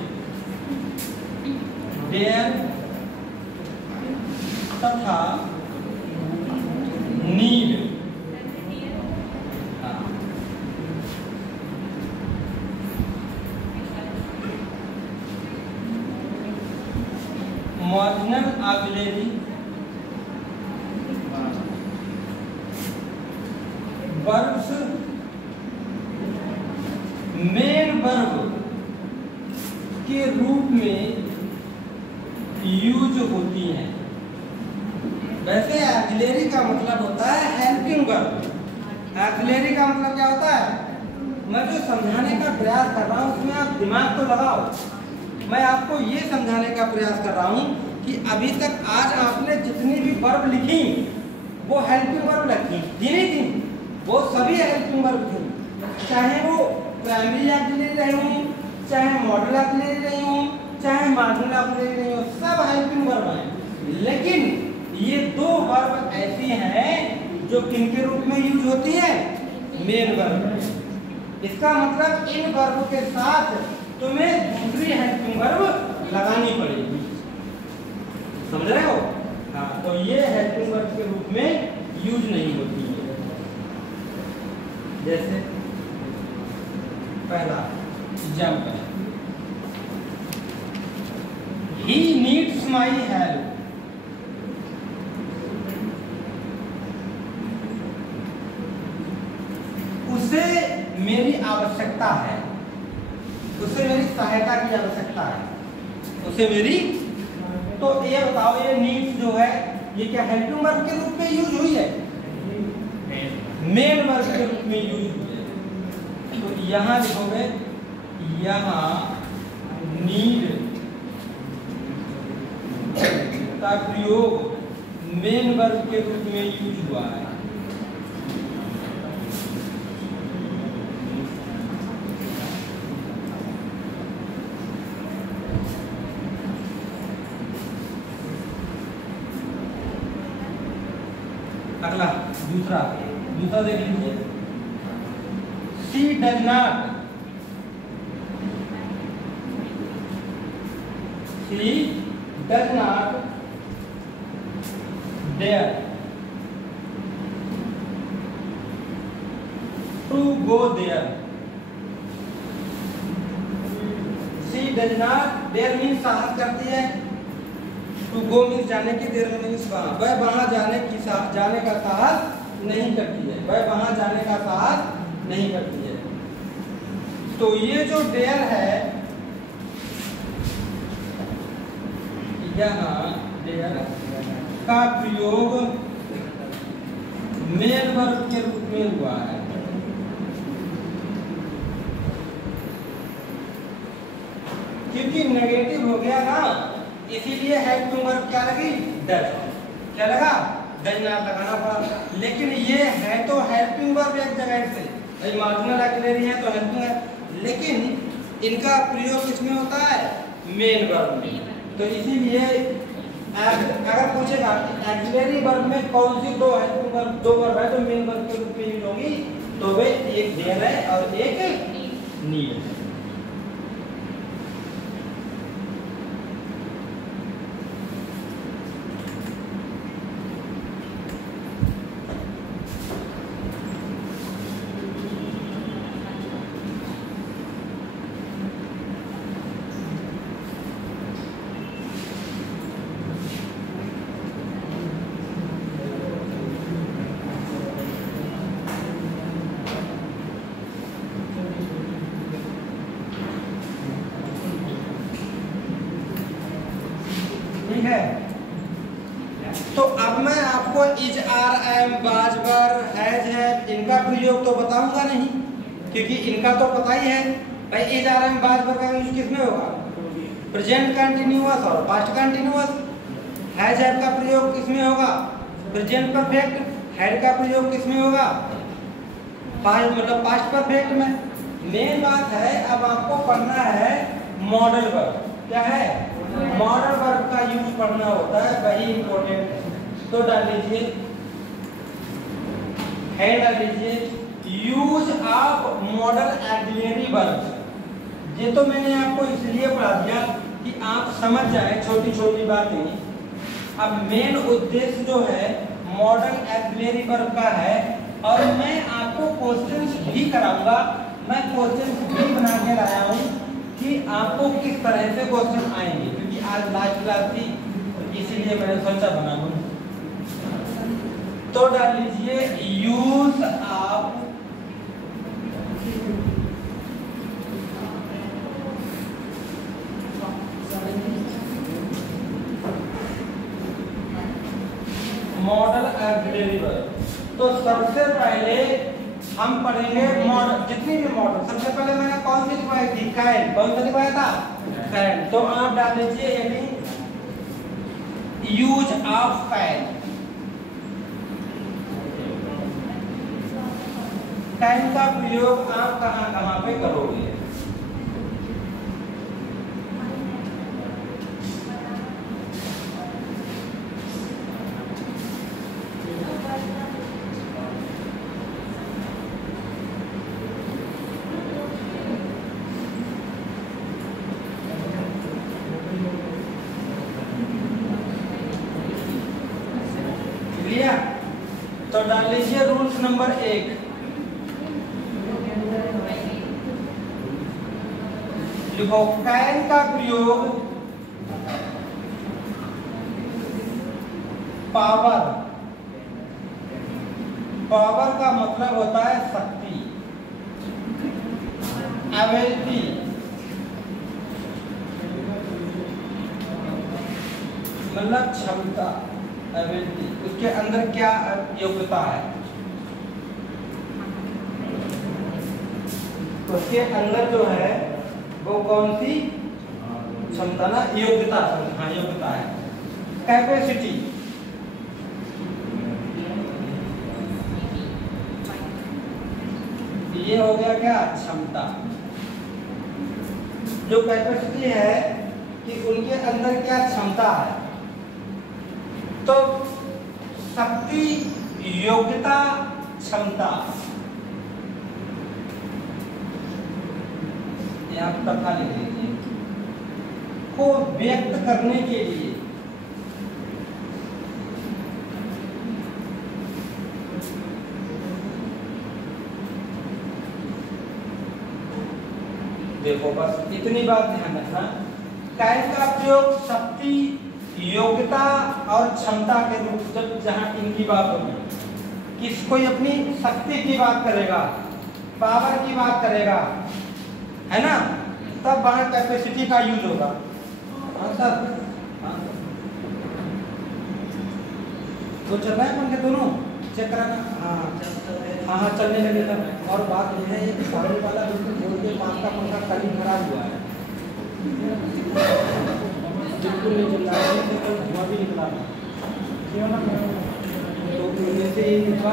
डेयर तथा need. Marginal auxiliary verbs main verb के रूप में यूज होती हैं। वैसे ऑक्सिलरी का मतलब होता है हेल्पिंग वर्ब। ऑक्सिलरी का मतलब क्या होता है? मैं जो समझाने का प्रयास कर रहा हूँ उसमें आप दिमाग तो लगाओ। मैं आपको ये समझाने का प्रयास कर रहा हूँ कि अभी तक आज आपने जितनी भी वर्ब लिखी वो हेल्पिंग वर्ब लिखी थी नहीं थी, वो सभी हेल्पिंग वर्ब थी। चाहे वो प्राइमरी ऑक्सिलरी रही हूँ, चाहे मॉडल ऑक्सिलरी रही हूँ, चाहे मार्जिनल ऑक्सिलरी रही हूँ, सब हेल्पिंग वर्ब हैं। लेकिन ये दो वर्ब ऐसी हैं जो किनके रूप में यूज होती है? Main verb. इसका मतलब इन वर्ब के साथ तुम्हें दूसरी हेल्पिंग वर्ब लगानी पड़ेगी। समझ रहे हो? हाँ, तो ये हेल्पिंग वर्ब के रूप में यूज नहीं होती है। जैसे पहला example, he needs my help. उसे मेरी आवश्यकता है, उसे मेरी सहायता की आवश्यकता है, उसे मेरी। तो ये बताओ, ये नीड्स जो है ये क्या हेल्पिंग वर्ब के रूप में यूज हुई है? मेन वर्ब के रूप में यूज हुई है। तो यहां लिखोगे, यहां नीड का प्रयोग मेन वर्ब के रूप में यूज हुआ है। अगला दूसरा देख लीजिए, she does not, she does not dare to go there. She does not, dare means साहस करती है, टू गो मीन्स जाने की, देयर मीन्स वहां, वह वहां जाने का साहस नहीं करती है, वह वहां जाने का साहस नहीं करती है। तो ये जो डेयर है, यहाँ का प्रयोग मेन वर्ब के रूप में हुआ है। क्योंकि नेगेटिव हो गया ना, इसीलिए हेल्पिंग वर्ब क्या लगी, डज। क्या लगा, डज नॉट लगाना पड़ा। लेकिन ये है तो हेल्पिंग वर्ब एक जगह से, भाई मार्जिनल ऑक्सिलरी है तो हेल्पिंग है, लेकिन इनका प्रयोग किसमें होता है, मेन वर्ब में। तो इसीलिए अगर पूछेगा कि ऑक्सिलरी वर्ब में कौन सी दो हेल्पिंग वर्ब, दो वर्ब है तो मेन वर्ब के रूप में यूज होगी, तो वे एक देयर है और एक नीड है। तो अब मैं आपको इज, आर, एम, बाज, वर, हैज, हैव इनका प्रयोग तो बताऊंगा नहीं, क्योंकि इनका तो पता ही है। भाई इज, आर, एम, बाज, वर का यूज किसमें होगा, प्रेजेंट कंटिन्यूअस और पास्ट कंटिन्यूअस। हैज, हैव का प्रयोग किसमें होगा, प्रेजेंट परफेक्ट। हैड का प्रयोग किसमें होगा, पास्ट मतलब पास्ट परफेक्ट में। मेन बात है अब आपको पढ़ना है मॉडल वर्ब। क्या है, मॉडल वर्ब का यूज पढ़ना होता है, वही इंपॉर्टेंट है। तो डाल लीजिए, है डाल लीजिए use of model auxiliary verb. ये तो मैंने आपको इसलिए पढ़ा दिया कि आप समझ जाए छोटी छोटी बातें। अब मेन उद्देश्य जो है मॉडल ऑक्सिलरी वर्ब का है, और मैं आपको क्वेश्चंस भी कराऊंगा। मैं क्वेश्चंस भी बना के लाया हूँ कि आपको किस तरह से क्वेश्चन आएंगे, क्योंकि आज लास्ट क्लास थी इसीलिए मैंने सोचा बना दूं। तो डाल लीजिए use of model auxiliary verb. तो सबसे पहले हम पढ़ेंगे मॉडल, जितनी भी मॉडल। सबसे पहले मैंने कौन सी लिखवाई थी, कैन। कौन सा लिखवाया था, कैन। तो आप डाल लीजिए heading use of can. Can का प्रयोग आप कहां कहां पे करोगे। तो डाल लीजिए रूल्स नंबर 1, लिखो कैन का प्रयोग पावर। पावर का मतलब होता है शक्ति, एबिलिटी, मतलब क्षमता, एबिलिटी। उसके अंदर क्या योग्यता है, उसके अंदर जो है वो कौन सी क्षमता ना, योग्यता। हाँ योग्यता है। कैपेसिटी, ये हो गया क्या, क्षमता। जो कैपेसिटी है कि उनके अंदर क्या क्षमता है। तो शक्ति, योग्यता, क्षमता, आप तथा लिख लीजिए, को व्यक्त करने के लिए देखो बस इतनी बात ध्यान रखना। कैन का प्रयोग शक्ति, योग्यता और क्षमता के रूप जब जहां इनकी बात होगी, किस कोई अपनी शक्ति की बात करेगा, पावर की बात करेगा, है ना, तब वहां कैपेसिटी का यूज होगा। हाँ सर, हाँ। वो चल रहा है पंखे दोनों, चेक कराना। हाँ हाँ हाँ चलने लगे तब। और बात यह है कि सामने वाला बिल्कुल बोल के पास का पंखा कल ही खराब हुआ है, बिल्कुल नहीं चल रहा है, तो कल धुआं भी निकला था, तो जैसे ही निकला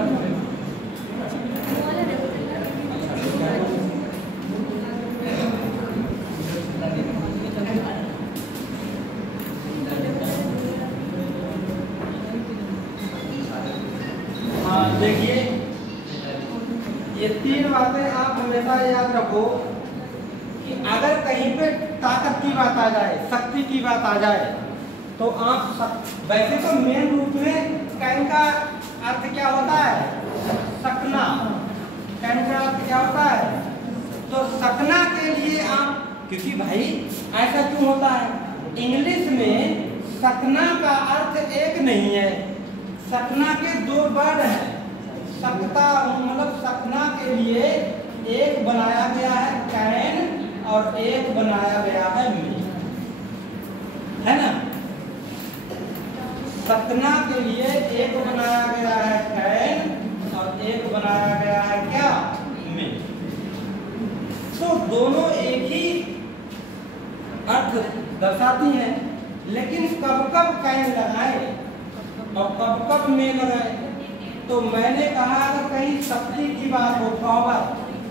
देखिए ये तीन बातें आप हमेशा याद रखो कि अगर कहीं पे ताकत की बात आ जाए, शक्ति की बात आ जाए, तो आप वैसे तो मेन रूप में कैन का अर्थ क्या होता है? सकना। कैन का अर्थ क्या होता है? तो सकना के लिए आप, क्योंकि भाई ऐसा क्यों होता है, इंग्लिश में सकना का अर्थ एक नहीं है, सकना के दो वर्ड हैं। सकता मतलब सकना के लिए एक बनाया गया है कैन और एक बनाया गया है मे, है ना? सकना के लिए एक बनाया गया है कैन और एक बनाया गया है क्या? मे। तो दोनों एक ही अर्थ दर्शाती हैं, लेकिन कब कब कैन लगाए और कब कब मे लगाए? तो मैंने कहा अगर कहीं शक्ति की बात हो, पावर,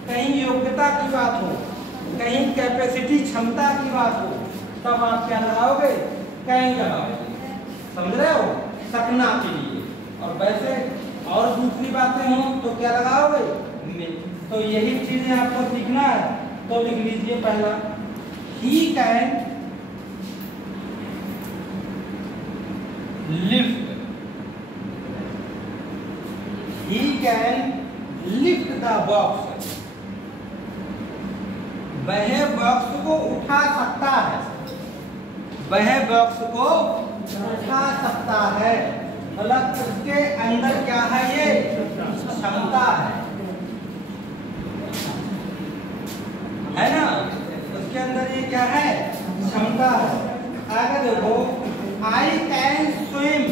कहीं योग्यता की बात हो, कहीं कैपेसिटी क्षमता की बात हो, तब आप क्या लगाओगे? कैन लगाओगे, समझ रहे हो? सकना के लिए। और वैसे और दूसरी बातें हो तो क्या लगाओगे? मे। तो यही चीजें आपको सीखना है, तो लिख लीजिए पहला, he can lift, he can lift the box, वह बॉक्स को उठा सकता है, वह बॉक्स को उठा सकता है, मतलब उसके अंदर क्या है? ये क्षमता है ना? उसके अंदर ये क्या है? क्षमता है। आगे देखो, I can swim,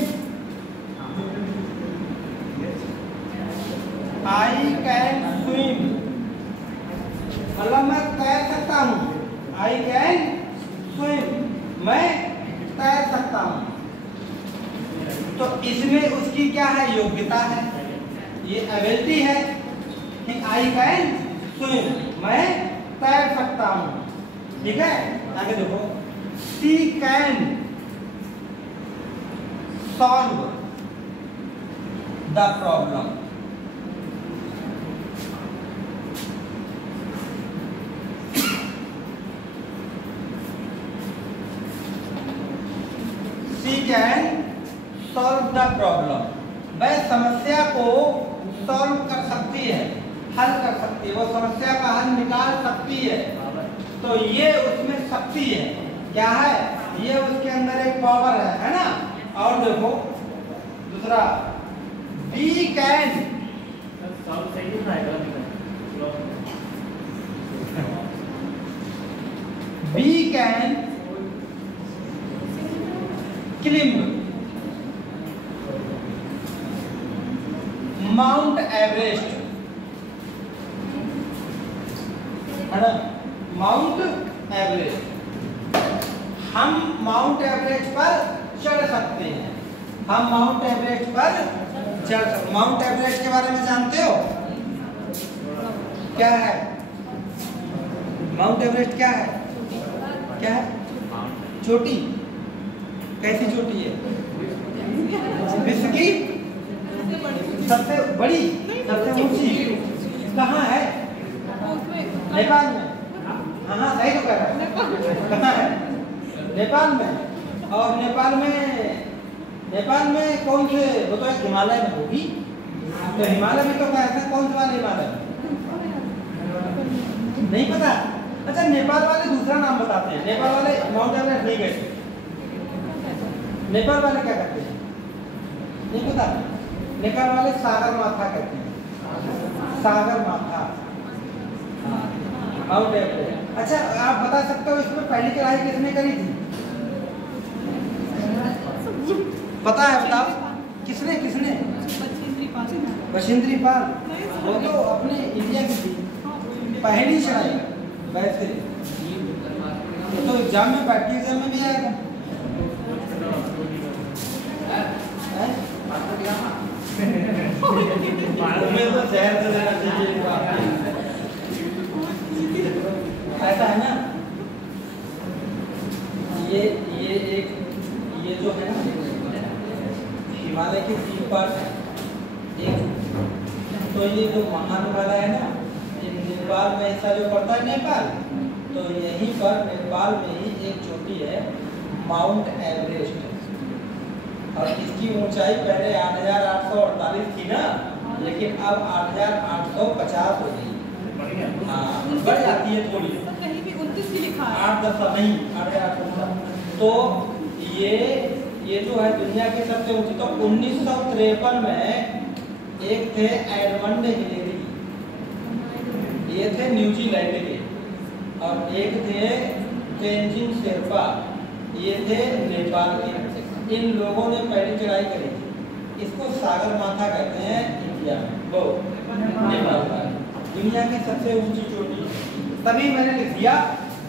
I can swim मतलब मैं तैर सकता हूँ। आई कैन स्विम, मैं तैर सकता हूँ। तो इसमें उसकी क्या है? योग्यता है, ये एबिलिटी है कि आई कैन स्विम, मैं तैर सकता हूँ। ठीक है, आगे देखो, she can solve the problem, can solve the problem, वह समस्या को सॉल्व कर सकती है, हल कर सकती है, वो समस्या का हल निकाल सकती है। तो ये उसमें शक्ति है, क्या है? ये उसके अंदर एक पावर है ना? और देखो दूसरा, we can, we can climb Mount Everest, है ना? माउंट एवरेस्ट, हम माउंट एवरेस्ट पर चढ़ सकते हैं, हम माउंट एवरेस्ट पर चढ़ सकते। माउंट एवरेस्ट के बारे में जानते हो? क्या है माउंट एवरेस्ट? क्या है? क्या है? चोटी। कैसी चोटी है? विश्व की सबसे बड़ी, सबसे ऊंची। कहाँ है? नेपाल में। हाँ सही तो कह रहा है। कहाँ है? नेपाल में। और नेपाल में कौन से? वो तो एक हिमालय में होगी। तो हिमालय में तो कहते हैं, कौन से वाले हिमालय? नहीं पता? अच्छा, नेपाल वाले दूसरा नाम बताते हैं। नेपाल वाले माउंट एवरेस्ट नहीं कहते। नेपाल वाले क्या कहते हैं? नहीं पता? नेपाल वाले सागर माथा कहते हैं, सागर माथा, माउंट एवरेस्ट। अच्छा, आप बता सकते हो इसमें पहली चढ़ाई किसने करी थी? पता है? बताओ, किसने किसने बछेंद्री पाल, वो तो अपने इंडिया की थी, पहली चढ़ाई वैसे। ये तो एग्जाम में बैठी एग्जाम में भी आएगा। में तो जहर दे देना चाहिए। ऐसा है ना, ये जो है ना हिमालय के 3 पार्ट है। एक तो ये जो महान वाला है ना, ये नेपाल में ऐसा जो पड़ता है नेपाल, तो यहीं पर नेपाल में ही एक चोटी है माउंट एवरेस्ट, और इसकी ऊंचाई पहले 8,848 थी ना, लेकिन अब 8,850 हो गई। हाँ, बढ़ जाती है थोड़ी, कहीं भी 29 ही लिखा है। 8-10 नहीं 8,850। तो ये जो है दुनिया की सबसे ऊंची, तो 1953 में एक थे एडमंड हिलेरी, ये थे न्यूजीलैंड के, और एक थे तेंजिन शेरपा, ये थे नेपाल के। इन लोगों ने पहली चढ़ाई करी थी। इसको सागर माथा कहते हैं इंडिया में, वो नेपाल का दुनिया की सबसे ऊंची चोटी। तभी मैंने लिख दिया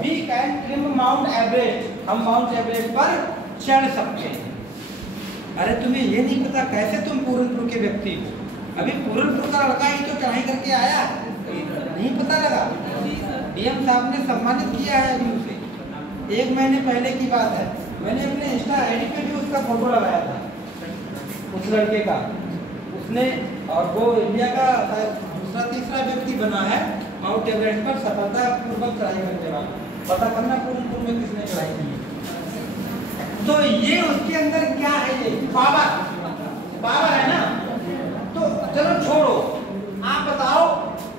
we can climb Mount Everest, हम माउंट एवरेस्ट पर चढ़ सकते हैं। अरे तुम्हें ये नहीं पता कैसे तुम पूरनपुर के व्यक्ति हो? अभी पूरनपुर का लड़का ही तो चढ़ाई करके आया, नहीं पता लगा? डीएम साहब ने सम्मानित किया है अभी उसे, 1 महीने पहले की बात है। मैंने अपने इंस्टा आईडी पे भी उसका फोटो लगाया था, उस लड़के का। उसने, और वो इंडिया का दूसरा तीसरा व्यक्ति बना है माउंट एवरेस्ट पर सफलतापूर्वक चढ़ाई करने वाला। पता करना पूरनपुर में किसने चढ़ाई की है। तो ये उसके अंदर क्या है, ये पावर है ना। तो चलो छोड़ो, आप बताओ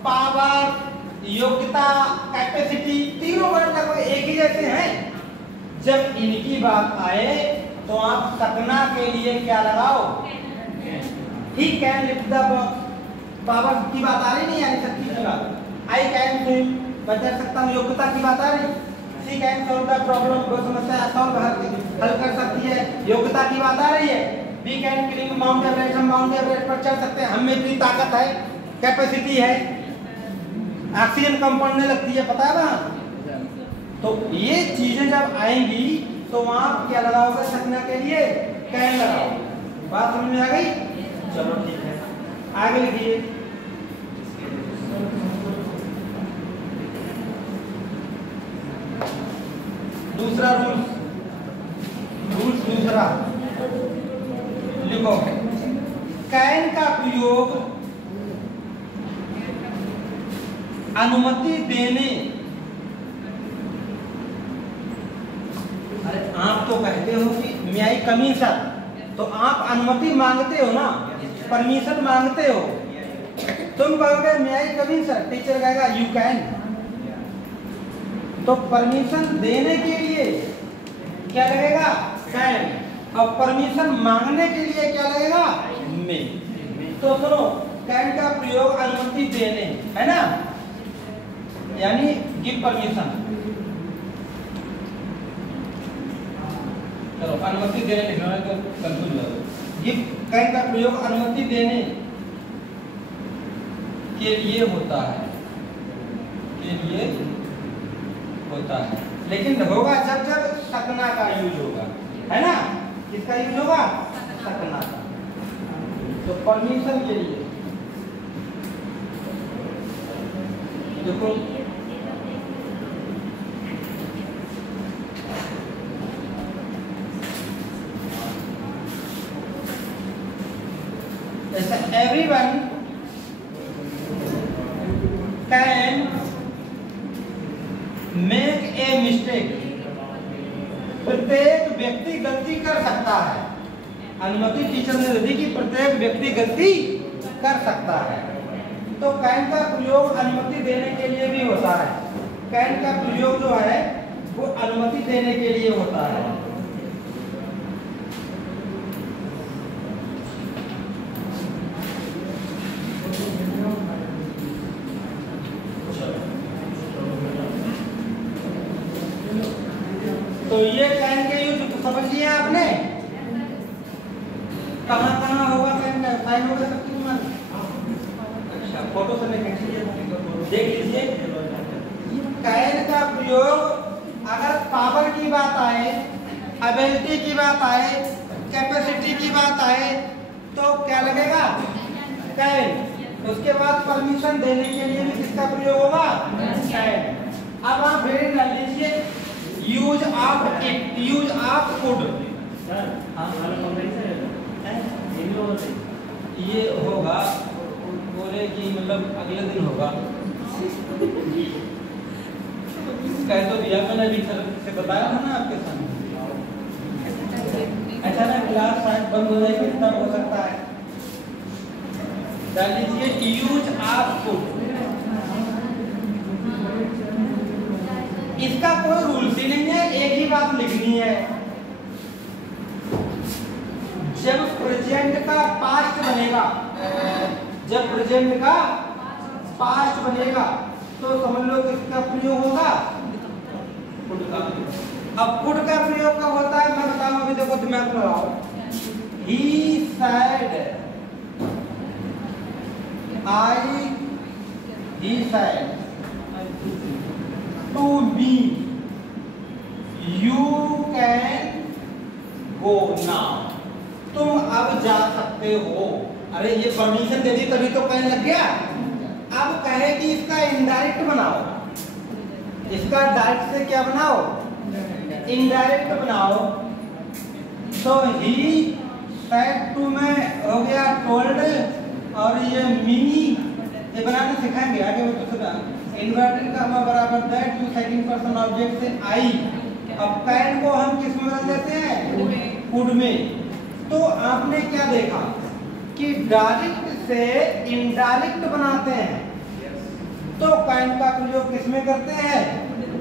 पावर, योग्यता, कैपेसिटी, तीनों वर्ड लगभग एक ही जैसे हैं। जब इनकी बात आए तो आप सकना के लिए क्या लगाओ? He can lift the box. Power की बात आ रही नहीं, यानी शक्ति की बात। आई कैन स्विम, मैं तैर सकता हूँ, योग्यता की बात आ रही। सी कैन सॉल्व द प्रॉब्लम, वो समस्या सॉल्व हल कर सकती है, योग्यता की बात आ रही है। We can climb Mount Everest, हम माउंट एवरेस्ट पर चढ़ सकते हैं, हम में इतनी ताकत है, कैपेसिटी है, ऑक्सीजन कम पड़ने लगती है, पता है ना। तो ये चीजें जब आएंगी तो आप क्या लगाओगे सकना के लिए? कैन लगाओ। बात समझ में आ गई? चलो ठीक है, आगे लिखिए। दूसरा रूल्स दूसरा लिखो, कैन का प्रयोग अनुमति देने। अरे आप तो कहते हो कि मे आई कम इन सर, तो आप अनुमति मांगते हो ना, परमिशन मांगते हो। तुम कहोगे मे आई कम इन सर, टीचर कहेगा यू कैन। तो परमिशन देने के लिए क्या लगेगा? कैन। और परमिशन मांगने के लिए क्या लगेगा? मे। तो सुनो, कैन का प्रयोग अनुमति देने, है ना, यानी गिव परमिशन। चलो अनुमति देने लिखना है तो कंफ्यूज हो। गिव, कैन का प्रयोग अनुमति देने के लिए होता है, लेकिन होगा जब सकना का यूज होगा, है ना। किसका यूज होगा? सकना का। तो परमिशन के लिए देखो, everyone can make a mistake। प्रत्येक व्यक्ति गलती कर सकता है। अनुमति टीचर ने दी कि प्रत्येक व्यक्ति गलती कर सकता है। तो कैन का प्रयोग अनुमति देने के लिए भी होता है। कैन का प्रयोग जो है वो अनुमति देने के लिए होता है। तो ये कैन के यूज समझ लिया आपने? कहाँ होगा कैन का? फाइन होगा शक्तिमान। फोटो से देख लीजिए। कैन का प्रयोग अगर पावर की बात आए, एबिलिटी की बात आए, कैपेसिटी की बात आए तो क्या लगेगा? कैन। उसके बाद परमिशन देने के लिए भी किसका प्रयोग होगा? कैन। अब आप हेडिंग डाल लीजिए, use of it, use of food. ये होगा बोले कि मतलब अगले दिन होगा। कह तो दिया मैंने, अभी सर से बताया था ना आपके सामने। अच्छा ना, क्लास शायद बंद हो जाएगी, तब हो सकता है। डाल लीजिए यूज ऑफ फूड। इसका कोई रूल्स ही नहीं है, एक ही बात लिखनी है। जब प्रेजेंट का पास्ट बनेगा, जब प्रेजेंट का पास्ट बनेगा तो समझ लो किसका प्रयोग होगा? फुड का। अब फुड का प्रयोग कब होता है मैं बताऊं, अभी देखो दिमाग लगाओ। ही said, he said to me, you can go now, तुम अब जा सकते हो। अरे ये परमिशन दे दी तभी तो कहने लग गया। अब कहे कि इसका इनडायरेक्ट बनाओ, इसका डायरेक्ट से क्या बनाओ? इनडायरेक्ट बनाओ। तो ही said to में हो गया टोल्ड, और ये मी ये बनाना सिखाएंगे आगे वो तो सुना। इन्वर्टेड का हमारा बराबर that, you second person object से आई। अब कैन को हम किस में बदल देते हैं? फूड में। तो आपने क्या देखा कि डायरेक्ट से इनडायरेक्ट बनाते हैं, तो कैन का प्रयोग किस में करते हैं?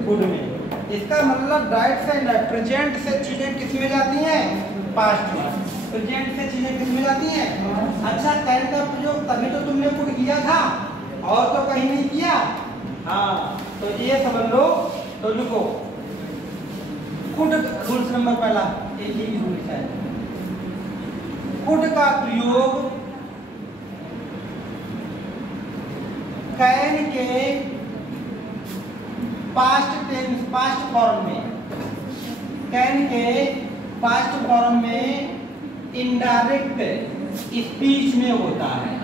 फूड में। इसका मतलब डायरेक्ट से प्रेजेंट से चीजें किस में जाती हैं? पास्ट में। प्रेजेंट से चीजें किस में जाती हैं? अच्छा, कैन का प्रयोग तभी तो तुमने फूड किया था, और तो कहीं नहीं किया। हाँ, तो ये समझ लो। तो लिखो फूड रूल्स नंबर पहला, एक ही रूल्स है। फूड का प्रयोग कैन के पास्ट टेंस, पास्ट फॉर्म में, कैन के पास्ट फॉर्म में इनडायरेक्ट स्पीच में होता है।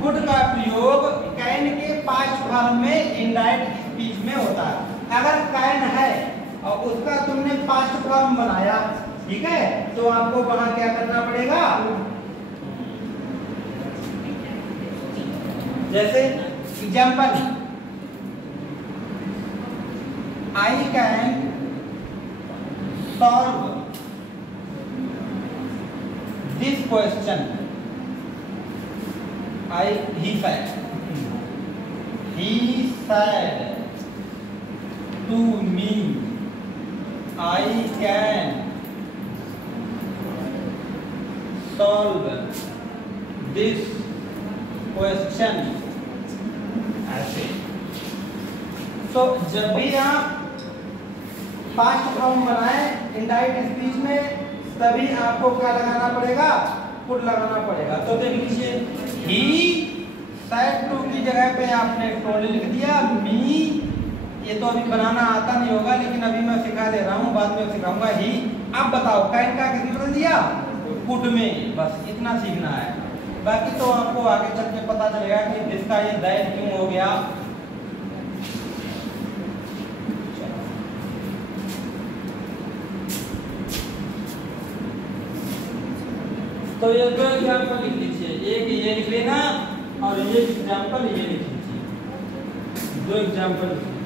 फूड का प्रयोग कैन के पास्ट फॉर्म में इनडायरेक्ट स्पीच में होता है। अगर कैन है और उसका तुमने पास्ट फॉर्म बनाया, ठीक है, तो आपको वहां क्या करना पड़ेगा? जैसे example, I can solve this question. he said to me, I can solve this question। ऐसे तो जब भी आप पास्ट फॉर्म बनाए इनडायरेक्ट स्पीच में, तभी आपको क्या लगाना पड़ेगा? फुट लगाना पड़ेगा। तो देख लीजिए, ही said to की जगह पे आपने टोल्ड लिख दिया। मी ये तो अभी बनाना आता नहीं होगा, लेकिन अभी मैं सिखा दे रहा हूँ, बाद में सिखाऊंगा। ही। अब बताओ कैन का किस में बदल दिया? फुट में। बस इतना सीखना है, बाकी तो आपको आगे चल के पता चलेगा कि जिसका ये दैट क्यों हो गया। तो ये दो एग्जाम्पल लिख लीजिए, एक ये लिख लेना और ये एग्जाम्पल ये लिख लीजिए। दो एग्जाम्पल लिख लीजिए।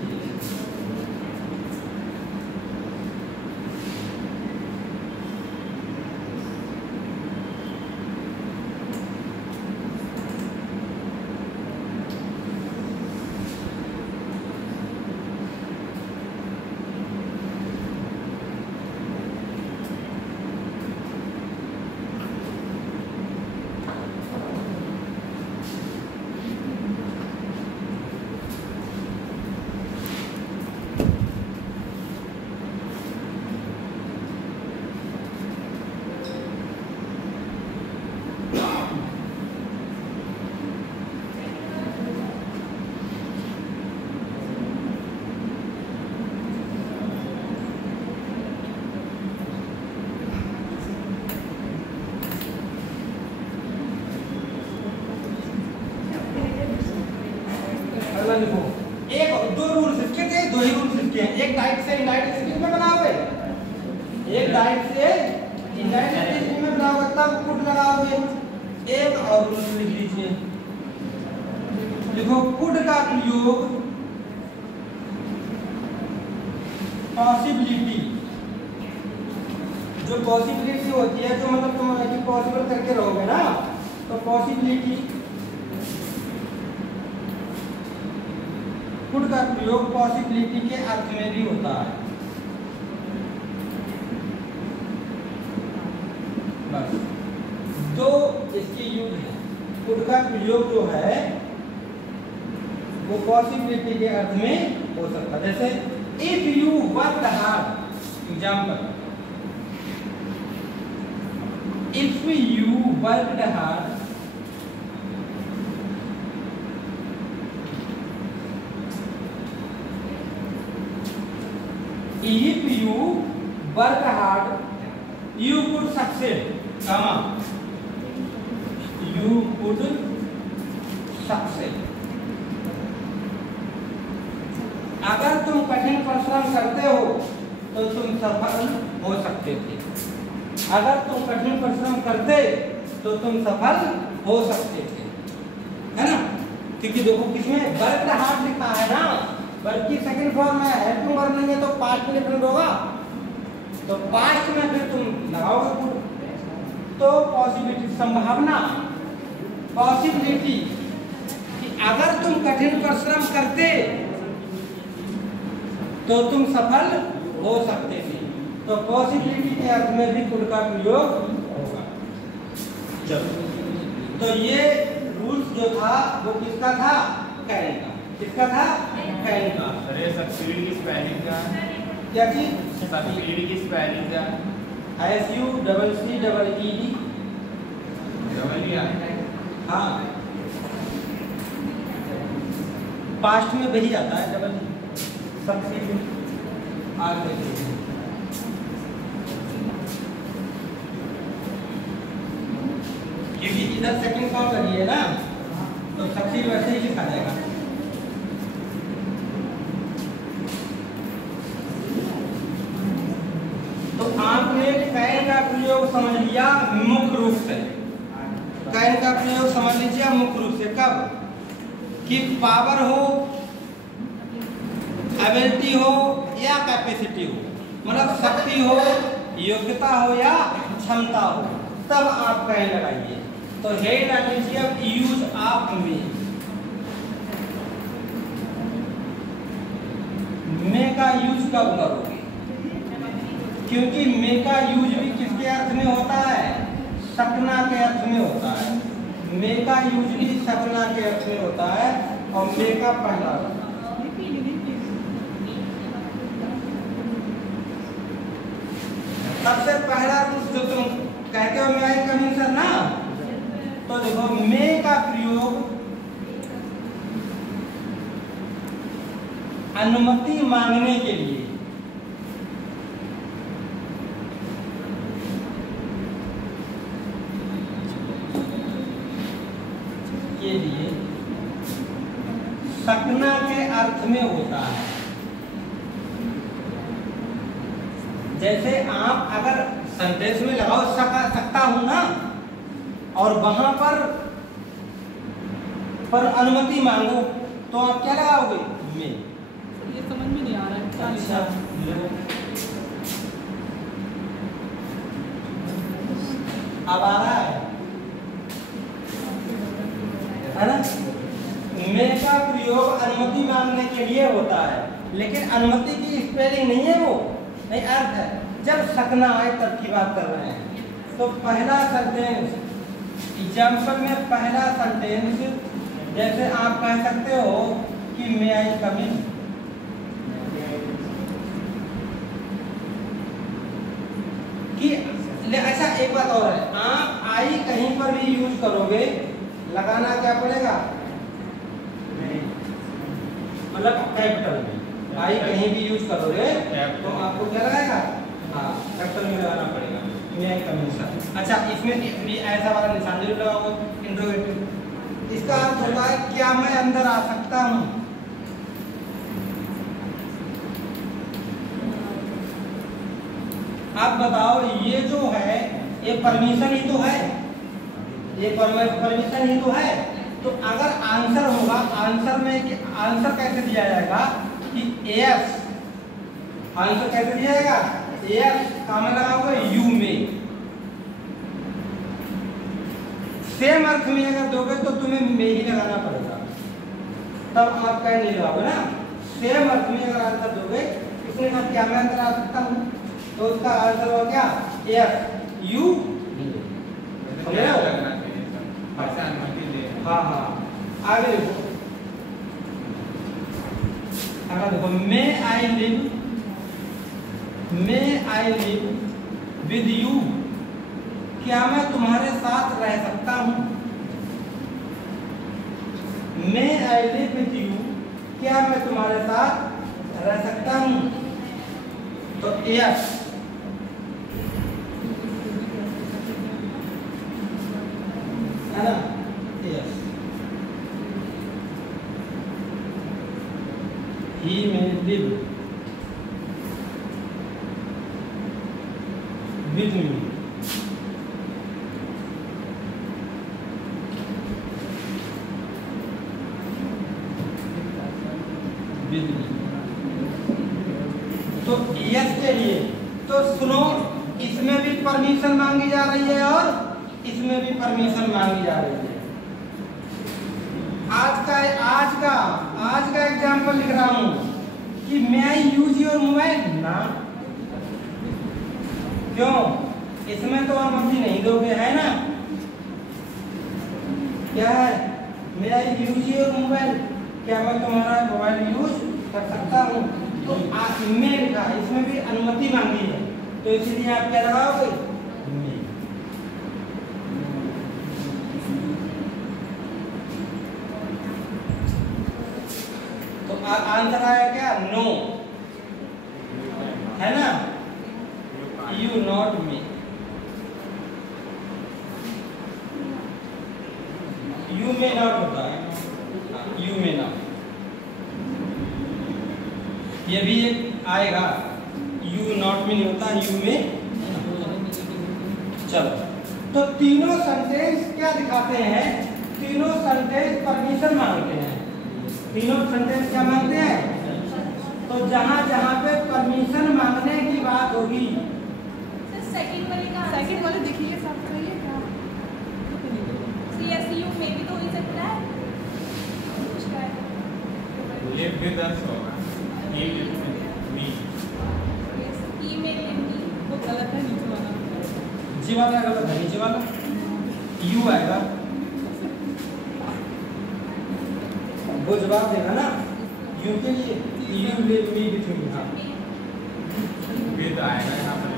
एक डायरेक्ट से इनडायरेक्ट में बनाओगे तब पुट लगाओगे। एक और रूल लिख लीजिए, देखो पुट का प्रयोग पॉसिबिलिटी, जो पॉसिबिलिटी होती है, जो मतलब तुम पॉसिबल करके रहोगे ना, तो पॉसिबिलिटी पुट का प्रयोग पॉसिबिलिटी के अर्थ में भी होता है। बस तो इसकी यूज है, पुट का प्रयोग जो है वो पॉसिबिलिटी के अर्थ में हो सकता है। जैसे if you work hard, example, if you work hard if you work hard you could succeed, comma you could succeed। अगर तुम कठिन परिश्रम करते हो तो तुम सफल हो सकते थे। अगर तुम कठिन परिश्रम करते तो तुम सफल हो सकते थे, है ना? क्योंकि देखो किसमें वर्क हार्ड लिखा है ना, वर्क की सेकंड फॉर्म में हेल्पिंग वर्ब नहीं है तो पास्ट में डिफरेंट होगा, तो पास्ट में फिर तुम लगाओगे पुट। तो पॉसिबिलिटी, संभावना, पॉसिबिलिटी कि अगर तुम कठिन परिश्रम करते तो तुम सफल हो सकते थे, तो पॉसिबिलिटी के अर्थ में भी पुट का प्रयोग होगा। चलो, तो ये रूल्स जो था वो किसका था? कैन का। किसका था? कैन का। अरे सक्सीड की स्पेलिंग क्या है? क्या चीज? सक्सीड की स्पेलिंग क्या है? SUCCEED। Double E R. हाँ, पास्ट में वही आता है डबल सक्सीड। आगे क्योंकि इधर सेकंड फॉर्म लगी है ना, तो सक्सीड वैसे ही लिखा जाएगा। तो आपने कैन का प्रयोग समझ लिया मुख्य रूप से। कैन का प्रयोग समझ लीजिए मुख्य रूप से कब? कि पावर हो, एबिलिटी हो या कैपेसिटी हो, मतलब शक्ति हो, योग्यता हो या क्षमता हो, तब आप कैन लगाइए। तो है ना लीजिए अब यूज ऑफ मे का यूज कब करोगे? क्योंकि मे का यूज भी किसके अर्थ में होता है? सकना के अर्थ में होता है। मे का यूज भी सकना के अर्थ में होता है और मे का पहला सबसे पहला रूप जो तुम कहते हो मे आई कम इन सर ना, तो देखो मे का प्रयोग अनुमति मांगने के लिए, सकना के अर्थ में होता है। जैसे आप अगर सेंटेंस में लगाओ सकता हूं ना, और वहां पर अनुमति मांगो, तो आप क्या लगाओगे? में। ये समझ में नहीं आ रहा है क्या लिखा है। अब आ रहा है ना? मे का प्रयोग अनुमति मांगने के लिए होता है, लेकिन अनुमति की स्पेलिंग नहीं है, वो नहीं अर्थ है। जब सकना आए तब की बात कर रहे हैं। तो पहला सेंटेंस एग्जाम्पल में पहला सेंटेंस जैसे आप कह सकते हो कि मे आई कम इन, कि अच्छा एक बात और है, आप आई कहीं पर भी यूज करोगे लगाना क्या पड़ेगा? मतलब कैपिटल में आई कहीं भी यूज करोगे तो आपको क्या लगाएगा? हाँ, कैपिटल में लगाना पड़ेगा। मे आई कम इन सर। अच्छा, इसमें भी ऐसा वाला निशान जरूर लगाओगे, इंट्रोगेटिव। इसका अर्थ होता है क्या मैं अंदर आ सकता हूँ? अब बताओ ये जो है ये परमिशन ही तो है, ये परमिशन ही तो है। तो अगर आंसर होगा, आंसर में आंसर कैसे दिया जाएगा कि एस, आंसर कैसे दिया जाएगा एस का में लगाओगे यू में। सेम अर्थ में अगर दोगे तो तुम्हें में ही लगाना पड़ेगा, तब आप कह नहीं लगाओगे ना। सेम अर्थ में अगर आंसर दोगे इसमें हम क्या मैं अंतर आ सकता हूँ, तो उसका आंसर होगा क्या एफ यू। हाँ हाँ आगे देखो, अगर देखो मे आई लिव विद यू, क्या मैं तुम्हारे साथ रह सकता हूँ। मे आई लिव विद यू, क्या मैं तुम्हारे साथ रह सकता हूँ। तो यस, है ना, yes. He may live with me. तो यस के लिए तो सुनो, इसमें भी परमिशन मांगी जा रही है और इसमें भी परमिशन मांगी जा रही है। आज का एग्जाम्पल लिख रहा हूं कि मैं आई यूज योर मोबाइल ना, क्यों, इसमें तो अनुमति नहीं दोगे, है ना। क्या है, मैं आई यूज योर मोबाइल, क्या मैं तुम्हारा मोबाइल यूज कर सकता हूँ। तो में लिखा, इसमें भी अनुमति मांगी है, तो इसलिए आप क्या लगाओगे में। तो आंसर आया क्या नो, है ना, यू नॉट मी। यू में नॉट होता है, यू में नॉट, ये भी एक आएगा, यू नॉट में नहीं होता, यू में। चलो, तो तीनों सेंटेंस क्या दिखाते हैं, तीनों सेंटेंस परमिशन मांगते हैं। तीनों सेंटेंस क्या मांगते हैं, तो जहां जहां पे परमिशन मांगने की बात होगी। सेकंड वाले देखिए सब चाहिए क्या, सीएसयू में भी तो हो सकता है, लिव विद अस होगा, वो गलत है, नीचे वाला जी वाला गलत है, नीचे वाला यू आएगा, वो जवाब देगा ना यू के लिए, you live me with me. हाँ, विद आएगा यहाँ पर,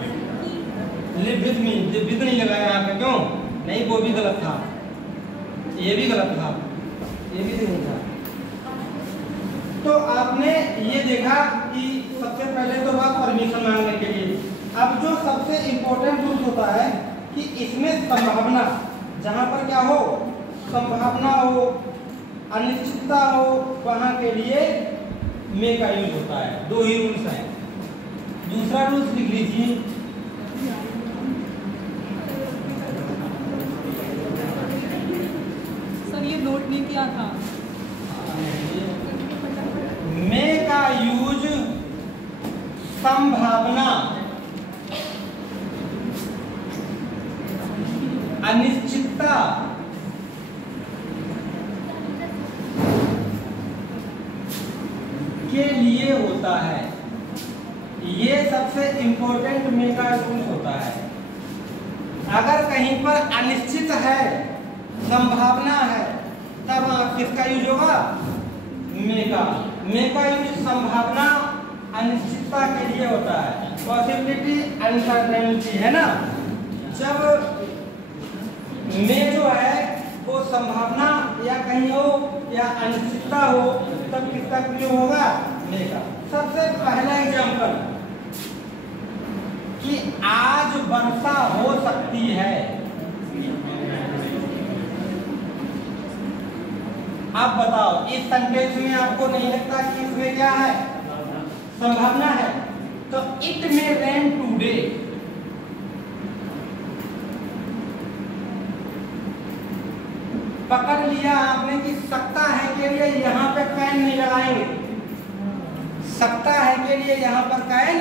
लिव विथ मी, विद नहीं लगाया यहाँ पे, क्यों नहीं, वो भी गलत था, ये भी गलत था, ये भी नहीं था। तो आपने ये देखा कि सबसे पहले तो बात परमिशन मांगने के लिए। अब जो सबसे इम्पोर्टेंट रूल होता है कि इसमें संभावना, जहाँ पर क्या हो, संभावना हो, अनिश्चितता हो, वहाँ के लिए मे का यूज होता है। दो ही रूल्स हैं। दूसरा रूल्स लिख लीजिए, सर ये नोट नहीं किया था। मे का यूज संभावना, अनिश्चितता, के लिए होता है। ये सबसे इंपॉर्टेंट मे का यूज होता है। अगर कहीं पर अनिश्चित है, संभावना है, तब किसका यूज होगा, मे का। मे का यूज संभावना, अनिश्चितता के लिए होता है, पॉसिबिलिटी, अनसर्टेनिटी, है ना। जब मे जो है वो संभावना या कहीं हो या अनिश्चितता हो, तब किसका प्रयोग होगा, मे का। सबसे पहला एग्जांपल कि आज वर्षा हो सकती है। आप बताओ, इस सेंटेंस में आपको नहीं लगता कि इसमें क्या है, संभावना है। तो इट मे रेन टुडे, पकड़ लिया आपने कि सकता है के लिए यहाँ पे कैन नहीं लगाएंगे, सकता है के लिए यहाँ पर कैन,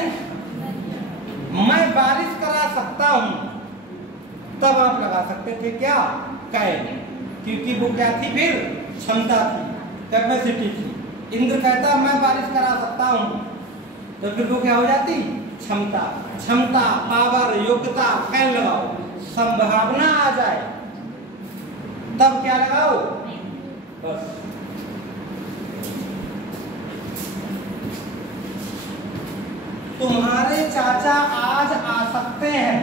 मैं बारिश करा सकता हूँ, तब आप लगा सकते थे क्या, कैन, क्योंकि वो क्या थी फिर, क्षमता थी, कैपेसिटी थी। इंद्र कहता मैं बारिश करा सकता हूँ, तो फिर वो क्या हो जाती, क्षमता, क्षमता, पावर, योग्यता, कैन लगाओ, संभावना आ जाए तब क्या लगाओ, बस। तुम्हारे चाचा आज आ सकते हैं,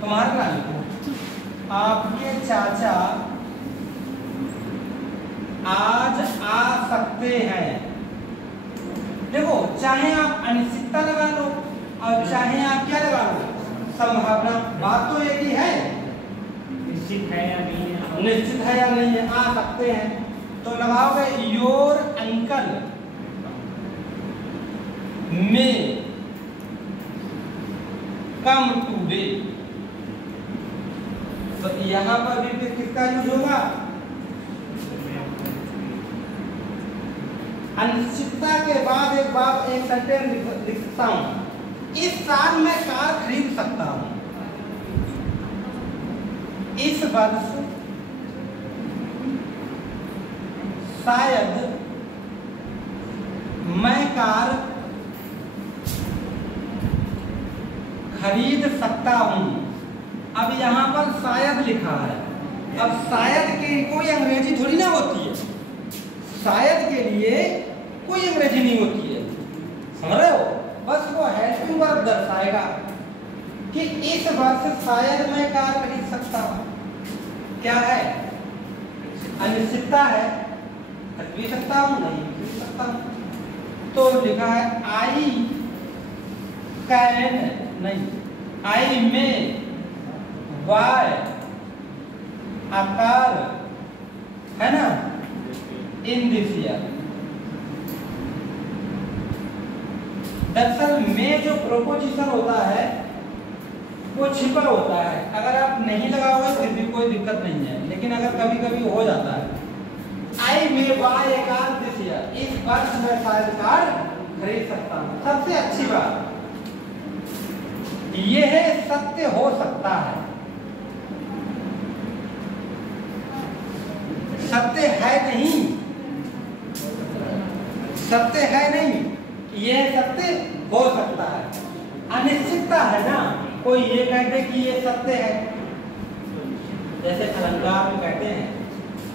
तुम्हारे नाम आपके चाचा आज आ सकते हैं। देखो, चाहे आप अनिश्चितता लगा लो और चाहे आप क्या लगा लो, संभावना, बात तो एक ही है, निश्चित है या नहीं है, निश्चित है या नहीं है, आ सकते हैं। तो लगाओगे योर अंकल में कम टुडे, तो यहां पर भी फिर किसका यूज होगा, अनिश्चितता के बाद एक सेंटेंस लिखता हूं, इस साल मैं कार खरीद सकता हूं, इस वर्ष शायद मैं कार खरीद सकता हूं। अब यहां पर शायद लिखा है, अब शायद की कोई अंग्रेजी थोड़ी ना होती है, शायद के लिए कोई अंग्रेजी नहीं होती है, समझ रहे हो, बस वो हेल्पिंग वर्ब दर्शाएगा कि इस वर्ष शायद मैं कार खरीद सकता हूं। क्या है, अनिश्चितता है, खरीद भी सकता हूं, नहीं खरीद सकता हूं। तो लिखा है आई कैन, नहीं, आई में बाय अ कार, है ना, इन दिस ईयर। दरअसल में जो प्रोपोजिशन होता है वो छिपा होता है, अगर आप नहीं लगाओगे फिर भी कोई दिक्कत नहीं है, लेकिन अगर कभी कभी हो जाता है, I may buy a car this year, इस वर्ष में शायद कार खरीद सकता हूं। सबसे अच्छी बात यह है, सत्य हो सकता है, सत्य है नहीं, सत्य है नहीं, यह सत्य हो सकता है। अनिश्चितता है ना, कोई ये कहते कि ये सत्य है, जैसे अलंकार में कहते हैं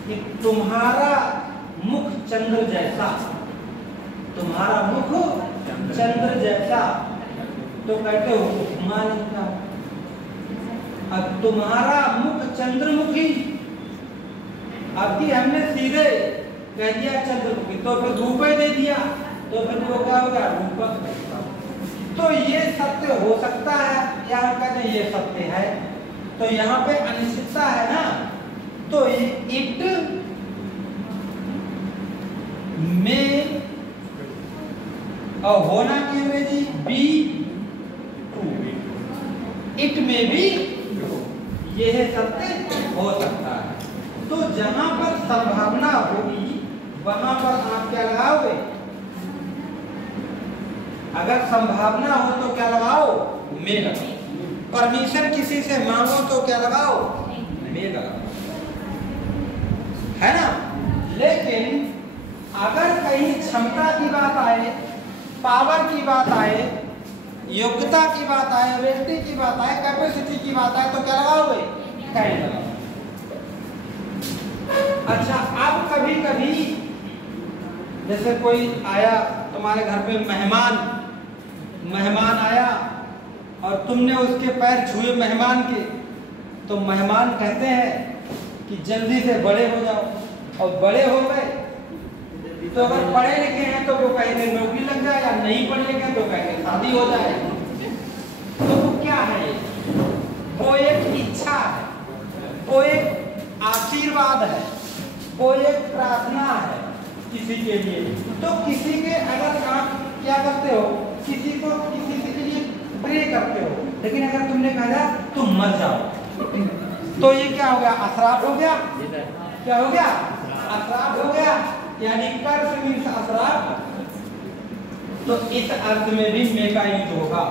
कि तुम्हारा मुख चंद्र जैसा, तुम्हारा मुख चंद्र जैसा, तो कहते हो उपमान का। अब तुम्हारा मुख चंद्रमुखी, अब की हमने सीधे कह दिया चंद्रमुखी, तो फिर रूपये दे दिया, तो फिर वो क्या होगा, रूपक। तो ये सत्य हो सकता है, या हम कहते हैं ये सत्य है, तो यहाँ पे अनिश्चितता है ना, तो इट में और होना की अंग्रेजी बी ट्रू, इट में भी यह सत्य हो सकता है। तो जहां पर संभावना होगी वहां पर आप क्या लगाओगे, अगर संभावना हो तो क्या लगाओ, में लगाओ। परमिशन किसी से मांगो तो क्या लगाओ, में लगाओ, है ना। लेकिन अगर कहीं क्षमता की बात आए, पावर की बात आए, योग्यता की बात आए, एबिलिटी की बात आए, कैपेसिटी की बात आए, तो क्या लगाओगे, कैन लगाओ। अच्छा, अब कभी कभी जैसे कोई आया तुम्हारे घर पे, मेहमान आया और तुमने उसके पैर छुए मेहमान के, तो मेहमान कहते हैं कि जल्दी से बड़े हो जाओ, और बड़े हो गए तो अगर पढ़े लिखे हैं तो वो कहेंगे नौकरी लग जाए, या नहीं पढ़े लिखे तो कहेंगे शादी हो जाए। तो वो क्या है, वो एक इच्छा है, वो एक आशीर्वाद है, वो एक प्रार्थना है किसी के लिए। तो किसी के अगर आप क्या करते हो, किसी के लिए प्रे करते हो, लेकिन अगर तुमने कहा तुम मर जाओ, तो ये क्या हो गया, असराप हो गया। क्या हो गया? अश्राप हो गया, यानी कर्ष मीन्स अश्राप। तो इस अर्थ में भी मे का यूज होगा।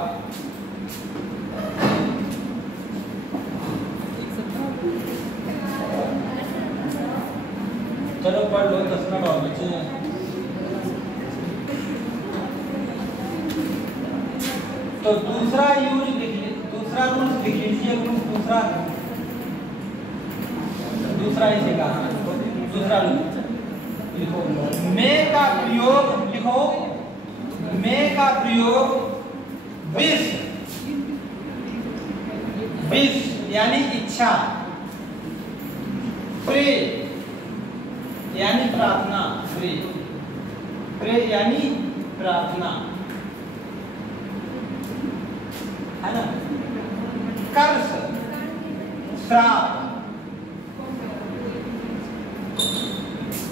चलो पढ़ लो, 10 मिनट और बचे हैं। तो दूसरा यूज लिख लीजिए, दूसरा रूल्स लिख लीजिए। दूसरा इसे कहा, दूसरा रूल लिखो। मे का प्रयोग लिखो, मे का प्रयोग विश यानी इच्छा, प्रे यानी प्रार्थना, प्रे यानी प्रार्थना, है ना। कर्ष श्राप,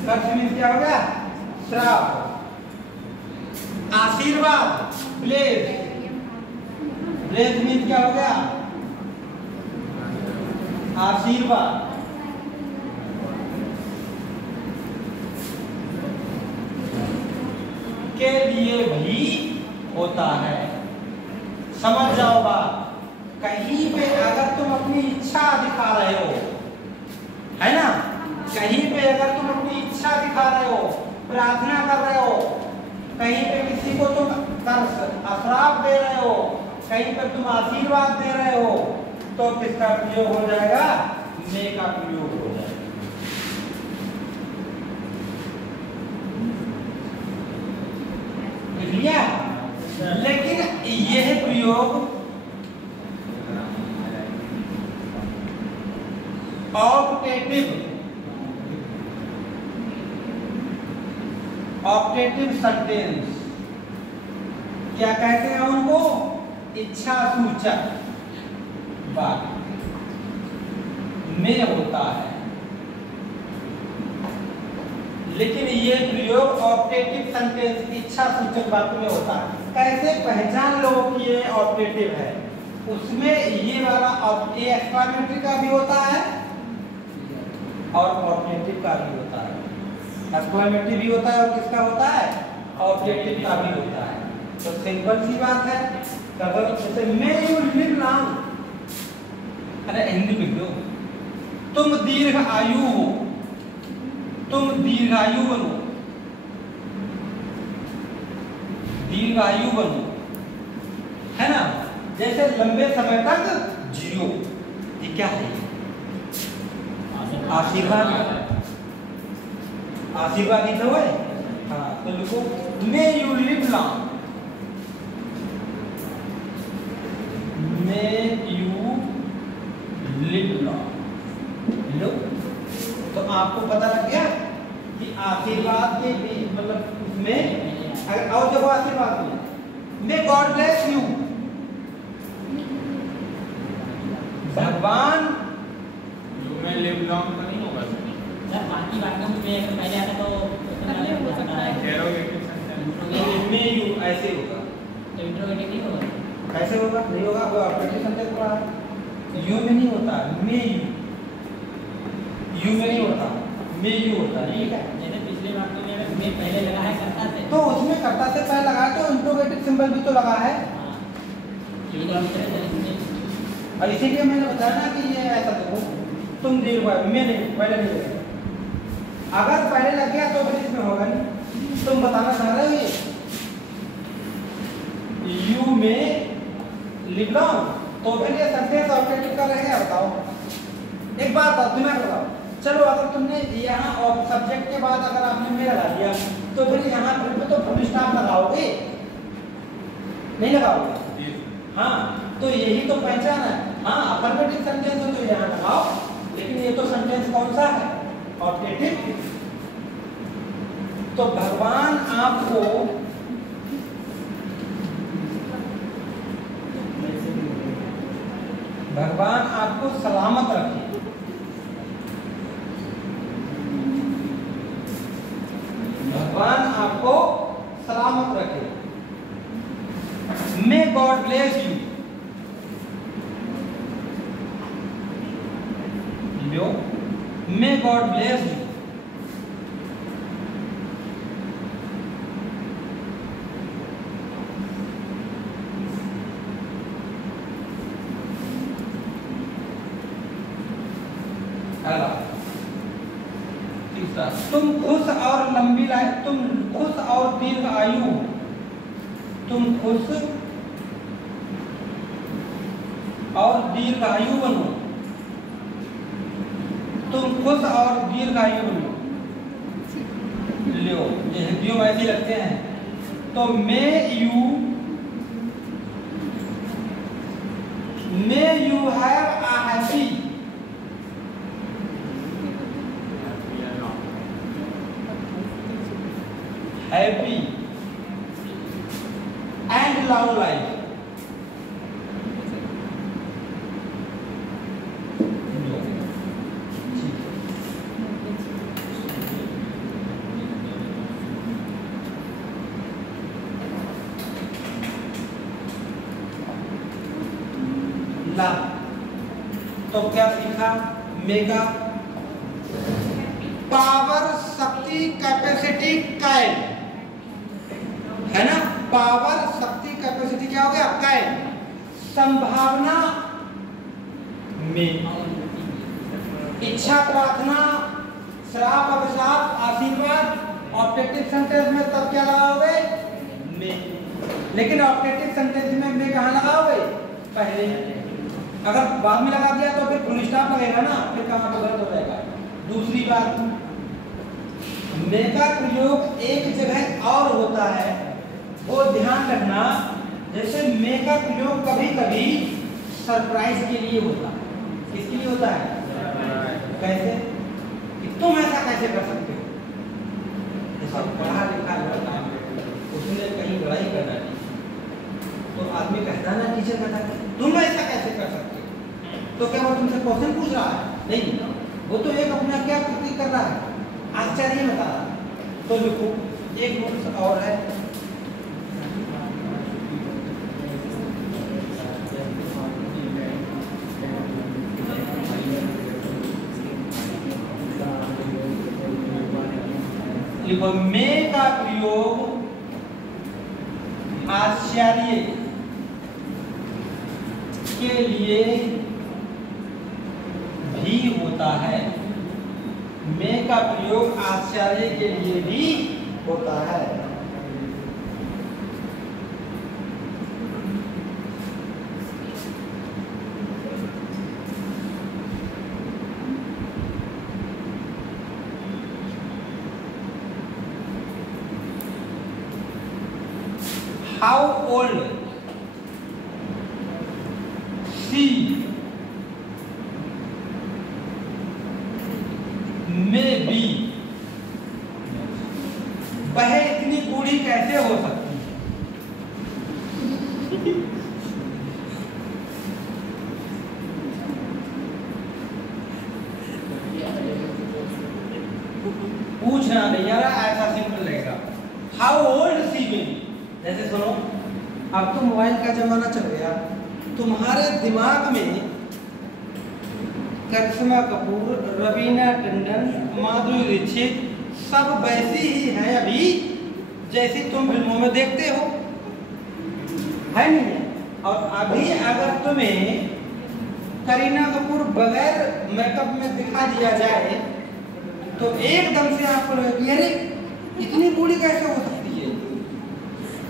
कर्ष मीन्स क्या हो गया? श्राप। आशीर्वाद ब्लेस, ब्लेस मीन्स क्या हो गया? आशीर्वाद। के लिए भी होता है। समझ जाओ बात। कहीं पे अगर तुम अपनी इच्छा दिखा रहे हो, है ना, कहीं पे अगर तुम अपनी इच्छा दिखा रहे हो, प्रार्थना कर रहे हो, कहीं पे किसी को तुम अश्राप दे रहे हो, कहीं पे तुम आशीर्वाद दे रहे हो, तो किसका प्रयोग हो जाएगा? मे का प्रयोग हो जाएगा। लिया। लेकिन यह प्रयोग ऑप्टेटिव सेंटेंस क्या कहते हैं उनको? इच्छा सूचक बात में होता है। लेकिन ये प्रयोग ऑप्टेटिव सेंटेंस इच्छा सूचक बात में होता है। कैसे पहचान लो कि ये ऑप्टेटिव है? उसमें ये वाला ये एक्सक्लेमेटरी का भी होता है और ऑप्टेटिव का भी होता है। एक्सक्लेमेटरी भी होता है और किसका होता है? ऑप्टेटिव का भी होता है। तो सिंपल सी बात है। जैसे मैं यू लिव लॉन्ग, अरे हिंदी में लो, तुम दीर्घ आयु हो, तुम दीर्घायु बनो, दीर्घायु बनो, है ना। जैसे लंबे समय तक जियो, ये क्या है? आशीर्वाद, आशीर्वाद ही तो है। हाँ, तो लिखो may you live long, may you live long. लो, तो आपको पता लग गया कि आशीर्वाद के भी मतलब उसमें अगर और देखो आशीर्वाद में मे गॉड ब्लेस यू, भगवान जो मैं लिव लॉन्ग तो नहीं होगा सर, बाकी बातों में अगर पहले आता तो पहले हो सकता है। इंटरोगेटिव सेंटेंस मे यू ऐसे होगा, तो इंट्रोगेटिव नहीं होगा। कैसे होगा? नहीं होगा, वो ऑप्टेटिव सेंटेंस पढ़ा है। यू में नहीं होता, मे यू, यू में नहीं होता, मे यू होता है। ठीक है, जैसे पिछले वाक्य में अगर मैं पहले लगा है करता से, तो उसमें कर्ता से पहले लगा है, तो इंट्रोगेटिव सिंबल भी तो लगा है। हाँ, ठीक है, इसमें और इसीलिए मैंने बताया ना कि ये ऐसा देखो, तुम दीर्घ में नहीं, पहले नहीं लगा। अगर पहले लग गया तो फिर इसमें होगा नहीं। तुम बताना चाह रहे हो ये यू में लिख लो, तो फिर ये सेंटेंस ऑब्जेक्टिव का रहेगा। बताओ एक बात बताओ, दिमाग लगाओ। चलो अगर तुमने यहाँ सब्जेक्ट के बाद अगर आपने में लगा दिया, तो फिर यहाँ फिर तो फुल स्टॉप लगाओगे, नहीं लगाओगे? हाँ, तो यही तो पहचान है। हाँ, अफर्मेटिव सेंटेंस हो तो यहाँ लगाओ, लेकिन ये तो सेंटेंस कौन सा है? ऑब्जेक्टिव। तो भगवान आपको सलामत रखे। भगवान आपको सलामत रखे। May God bless you. Low, may God bless you. तीसरा, तुम खुश और लंबी लाइफ, तुम खुश और दीर्घ आयु, तुम खुश और दीर्घ आयु बनो, तुम खुश और दीर्घ आयु बनो। लो ये हिंदियों में ऐसे लगते हैं, तो may you have a happy and long life। ला तो क्या सीखा? मेगा पावर, शक्ति, कैपेसिटी, कैन, है ना? पावर, शक्ति, कैपेसिटी क्या हो गया? कैन। संभावना में, इच्छा, प्रार्थना, श्राप, अभिशाप, आशीर्वाद। ऑब्जेक्टिव सेंटेंस में तब क्या लगाओगे? में। लेकिन ऑब्जेक्टिव सेंटेंस में कहाँ लगाओगे? पहले। अगर बाद में लगा दिया तो फिर फुल स्टॉप लगेगा ना, फिर कहाँ पर गलत हो जाएगा। दूसरी बात, मे का प्रयोग एक जगह और होता है, वो ध्यान रखना। जैसे मे का प्रयोग कभी कभी सरप्राइज के लिए होता है। किसके लिए होता है? कैसे? कि तुम ऐसा कैसे कर सकते हो? जैसे पढ़ा लिखा लड़का है, उसने कहीं लड़ाई करना थी, तो आदमी कहता ना, टीचर कहता तुम ऐसा कैसे कर सकते हो? तो क्या वो तुमसे क्वेश्चन पूछ रहा है? नहीं, वो तो एक अपना क्या प्रतीक कर रहा है, आश्चर्य बता रहा है। तो देखो एक रूल्स और है, मे का प्रयोग आश्चर्य के लिए भी होता है। मे का प्रयोग आश्चर्य के लिए भी होता है। How old she may be, वह इतनी बूढ़ी कैसे हो सकती है? पूछना नहीं यार, ऐसा सिंपल लगेगा। How old she may be। जैसे सुनो, अब तो मोबाइल का जमाना चल गया, तुम्हारे दिमाग में करिश्मा कपूर, रवीना टंडन, माधुरी दीक्षित सब वैसी ही है अभी जैसी तुम फिल्मों में देखते हो, है नहीं? और अभी अगर तुम्हें करीना कपूर बगैर मेकअप में दिखा दिया जाए तो एकदम से आपको लगेगा अरे इतनी बूढ़ी कैसे हो सकती है।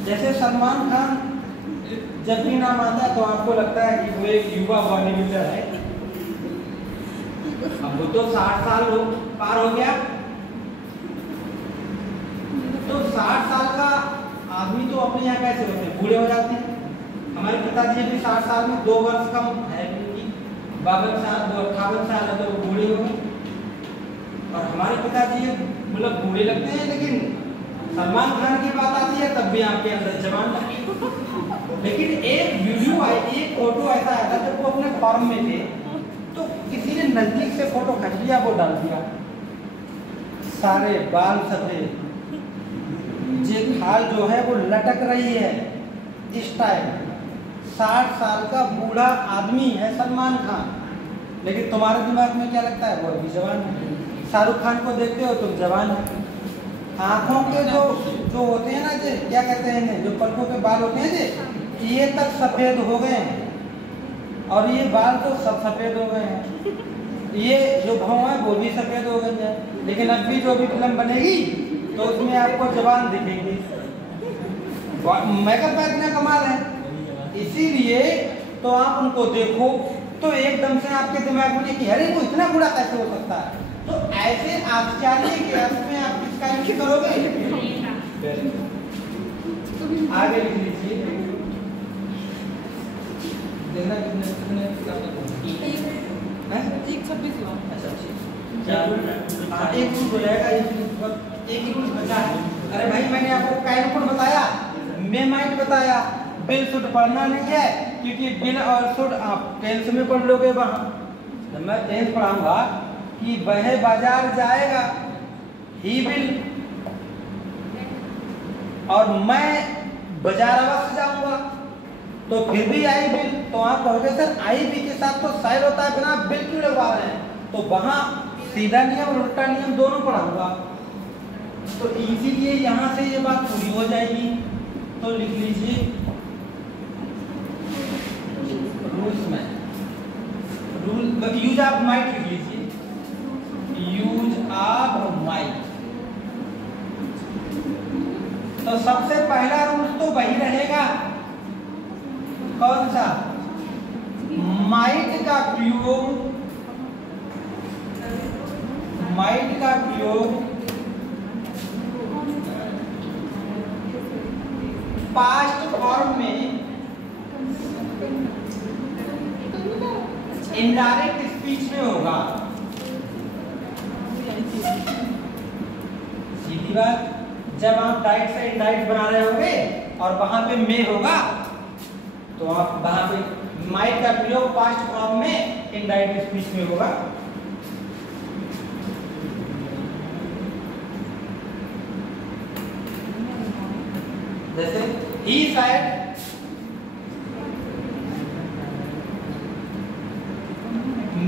जैसे सलमान खान जब भी नाम आता है तो आपको लगता है कि वो एक युवा बॉडी बिल्डर है। अब वो तो 60 साल पार हो गया, तो 60 साल का आदमी तो अपने यहाँ कैसे होते हैं, बूढ़े हो जाते हैं। हमारे पिताजी भी 60 साल में 2 वर्ष कम है, 52 साल 58 साल है तो वो बूढ़े हो गए। और हमारे पिताजी मतलब बूढ़े लगते हैं, लेकिन सलमान खान की बात आती है तब भी आपके अंदर जवान लगती है। लेकिन एक वीडियो आई, एक फोटो ऐसा आया था जब वो अपने फॉर्म में थे तो किसी ने नजदीक से फोटो खींच लिया, वो डाल दिया, सारे बाल सफेद, ये खाल जो है वो लटक रही है इस टाइम। 60 साल का बूढ़ा आदमी है सलमान खान, लेकिन तुम्हारे दिमाग में क्या लगता है वो अभी जवान है। शाहरुख खान को देखते हो तुम जवान है। आंखों के जो जो होते हैं ना जे क्या कहते हैं इन्हें, जो पलकों के बाल होते हैं जे ये तक सफेद हो गए हैं और ये बाल तो सब सफेद हो गए हैं। ये जो भाव है वो भी सफेद हो गए हैं। लेकिन अब भी जो भी फिल्म बनेगी तो उसमें आपको जवान दिखेगी। मेकअप का इतना कमाल है, इसीलिए तो आप उनको देखो तो एकदम से आपके दिमाग में कि अरे वो इतना बुरा कैसे हो सकता है। तो ऐसे आश्चर्य के अर्थ में आप किसका यूज करोगे? आगे लिख लीजिए, देखना कितने एक 26 हुआ। एक रूल हो जाएगा, एक ही रूल बचा है। अरे भाई मैंने आपको कैलकुलेट बताया, मेमाइट बताया, बिल शुड पढ़ना नहीं है क्योंकि बिल और शुड आप टेंस में पढ़ लोगे। वहाँ जब मैं टेंस पढ़ाऊंगा कि वह बाजार जाएगा, ही विल, और मैं बाजार अवश्य जाऊंगा तो फिर भी आई बिल। तो आप कहोगे सर आई बी के साथ तो शायद होता है, बिना बिल क्यों लगवा रहे हैं? तो वहाँ सीधा नियम और उल्टा नियम दोनों पढ़ाऊंगा तो इसीलिए यहाँ से ये बात पूरी हो जाएगी। तो लिख लीजिए रूल्स में, रूल यूज ऑफ माइट लिख लीजिए, यूज ऑफ माइट। तो सबसे पहला रूल तो वही रहेगा, कौन सा? माइट का प्रयोग, माइट का प्रयोग पास्ट फॉर्म में इनडायरेक्ट स्पीच में होगा। सीधी बात, जब आप डायरेक्ट से इनडायरेक्ट बना रहे होंगे और वहां पे में होगा तो आप वहां पे माइट का प्रयोग पास्ट फॉर्म में इनडायरेक्ट स्पीच में होगा। जैसे he said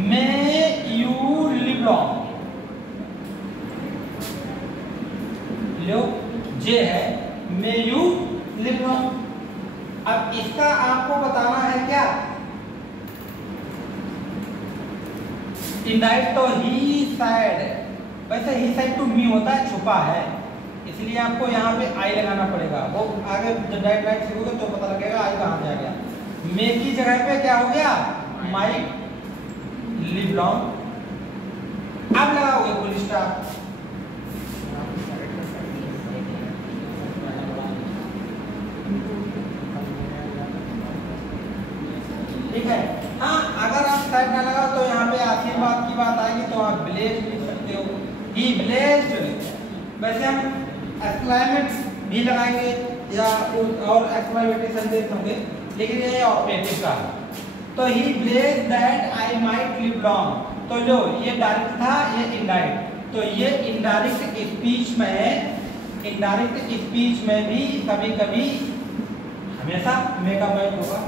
may you live long, लो जे है may you live long। अब इसका आपको बताना है क्या? इनडायरेक्ट तो ही said, वैसे ही said टू मी होता है, छुपा है, इसलिए आपको यहाँ पे आई लगाना पड़ेगा। वो आगे जब डायरेक्ट लाइन सीखोगे तो पता लगेगा आई कहाँ से आ गया। मे की जगह पे क्या हो गया? Might live long. अब लगाओगे फुल स्टॉप। ठीक है। हाँ, अगर आप साइड ना लगाओ तो यहाँ पे आशीर्वाद की बात आएगी तो आप ब्लेस्ड लिख सकते हो, ही ब्लेस्ड। वैसे हम एक्सक्लेमेट भी लगाएंगे या और एक्सक्लेमेशन देते होंगे, लेकिन ये ऑपरेटिव का है। तो he blessed that I might live long. तो जो ये डायरेक्ट था, ये इनडायरेक्ट। तो ये इनडायरेक्ट स्पीच में है, इनडायरेक्ट स्पीच में भी कभी कभी हमेशा मेगा माइट होगा।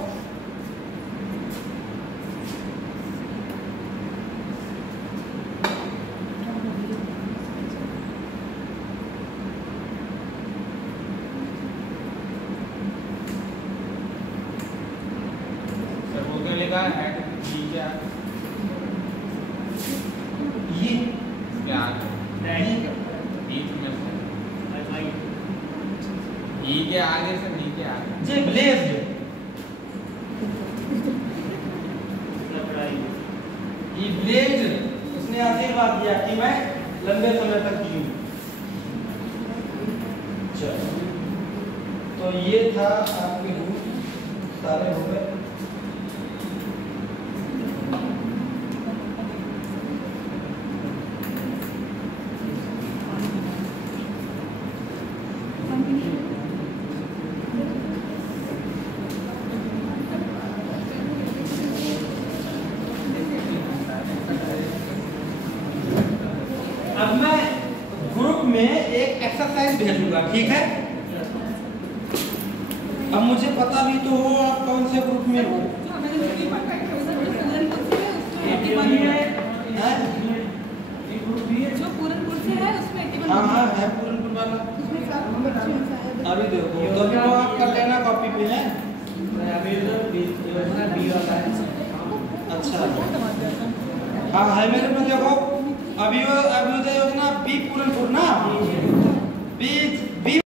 उसने आशीर्वाद दिया कि मैं लंबे समय तक जीऊं। तो ये था आपके रूल सारे हो गए। अब मैं ग्रुप में एक एक्सरसाइज भेजूंगा, ठीक है? अब मुझे पता भी तो हो आप कौन से ग्रुप में हो। हैं? जो पूरनपुर से है उसमें 81 हाँ हाँ है पूरनपुर वाला। उसमें सात नंबर अच्छे से है। अभी देखो तो अभी वो आप कर लेना कॉपी पे है। अच्छा हाँ है मेरे में देखो अभी योजना बी पूरनपुर ना बी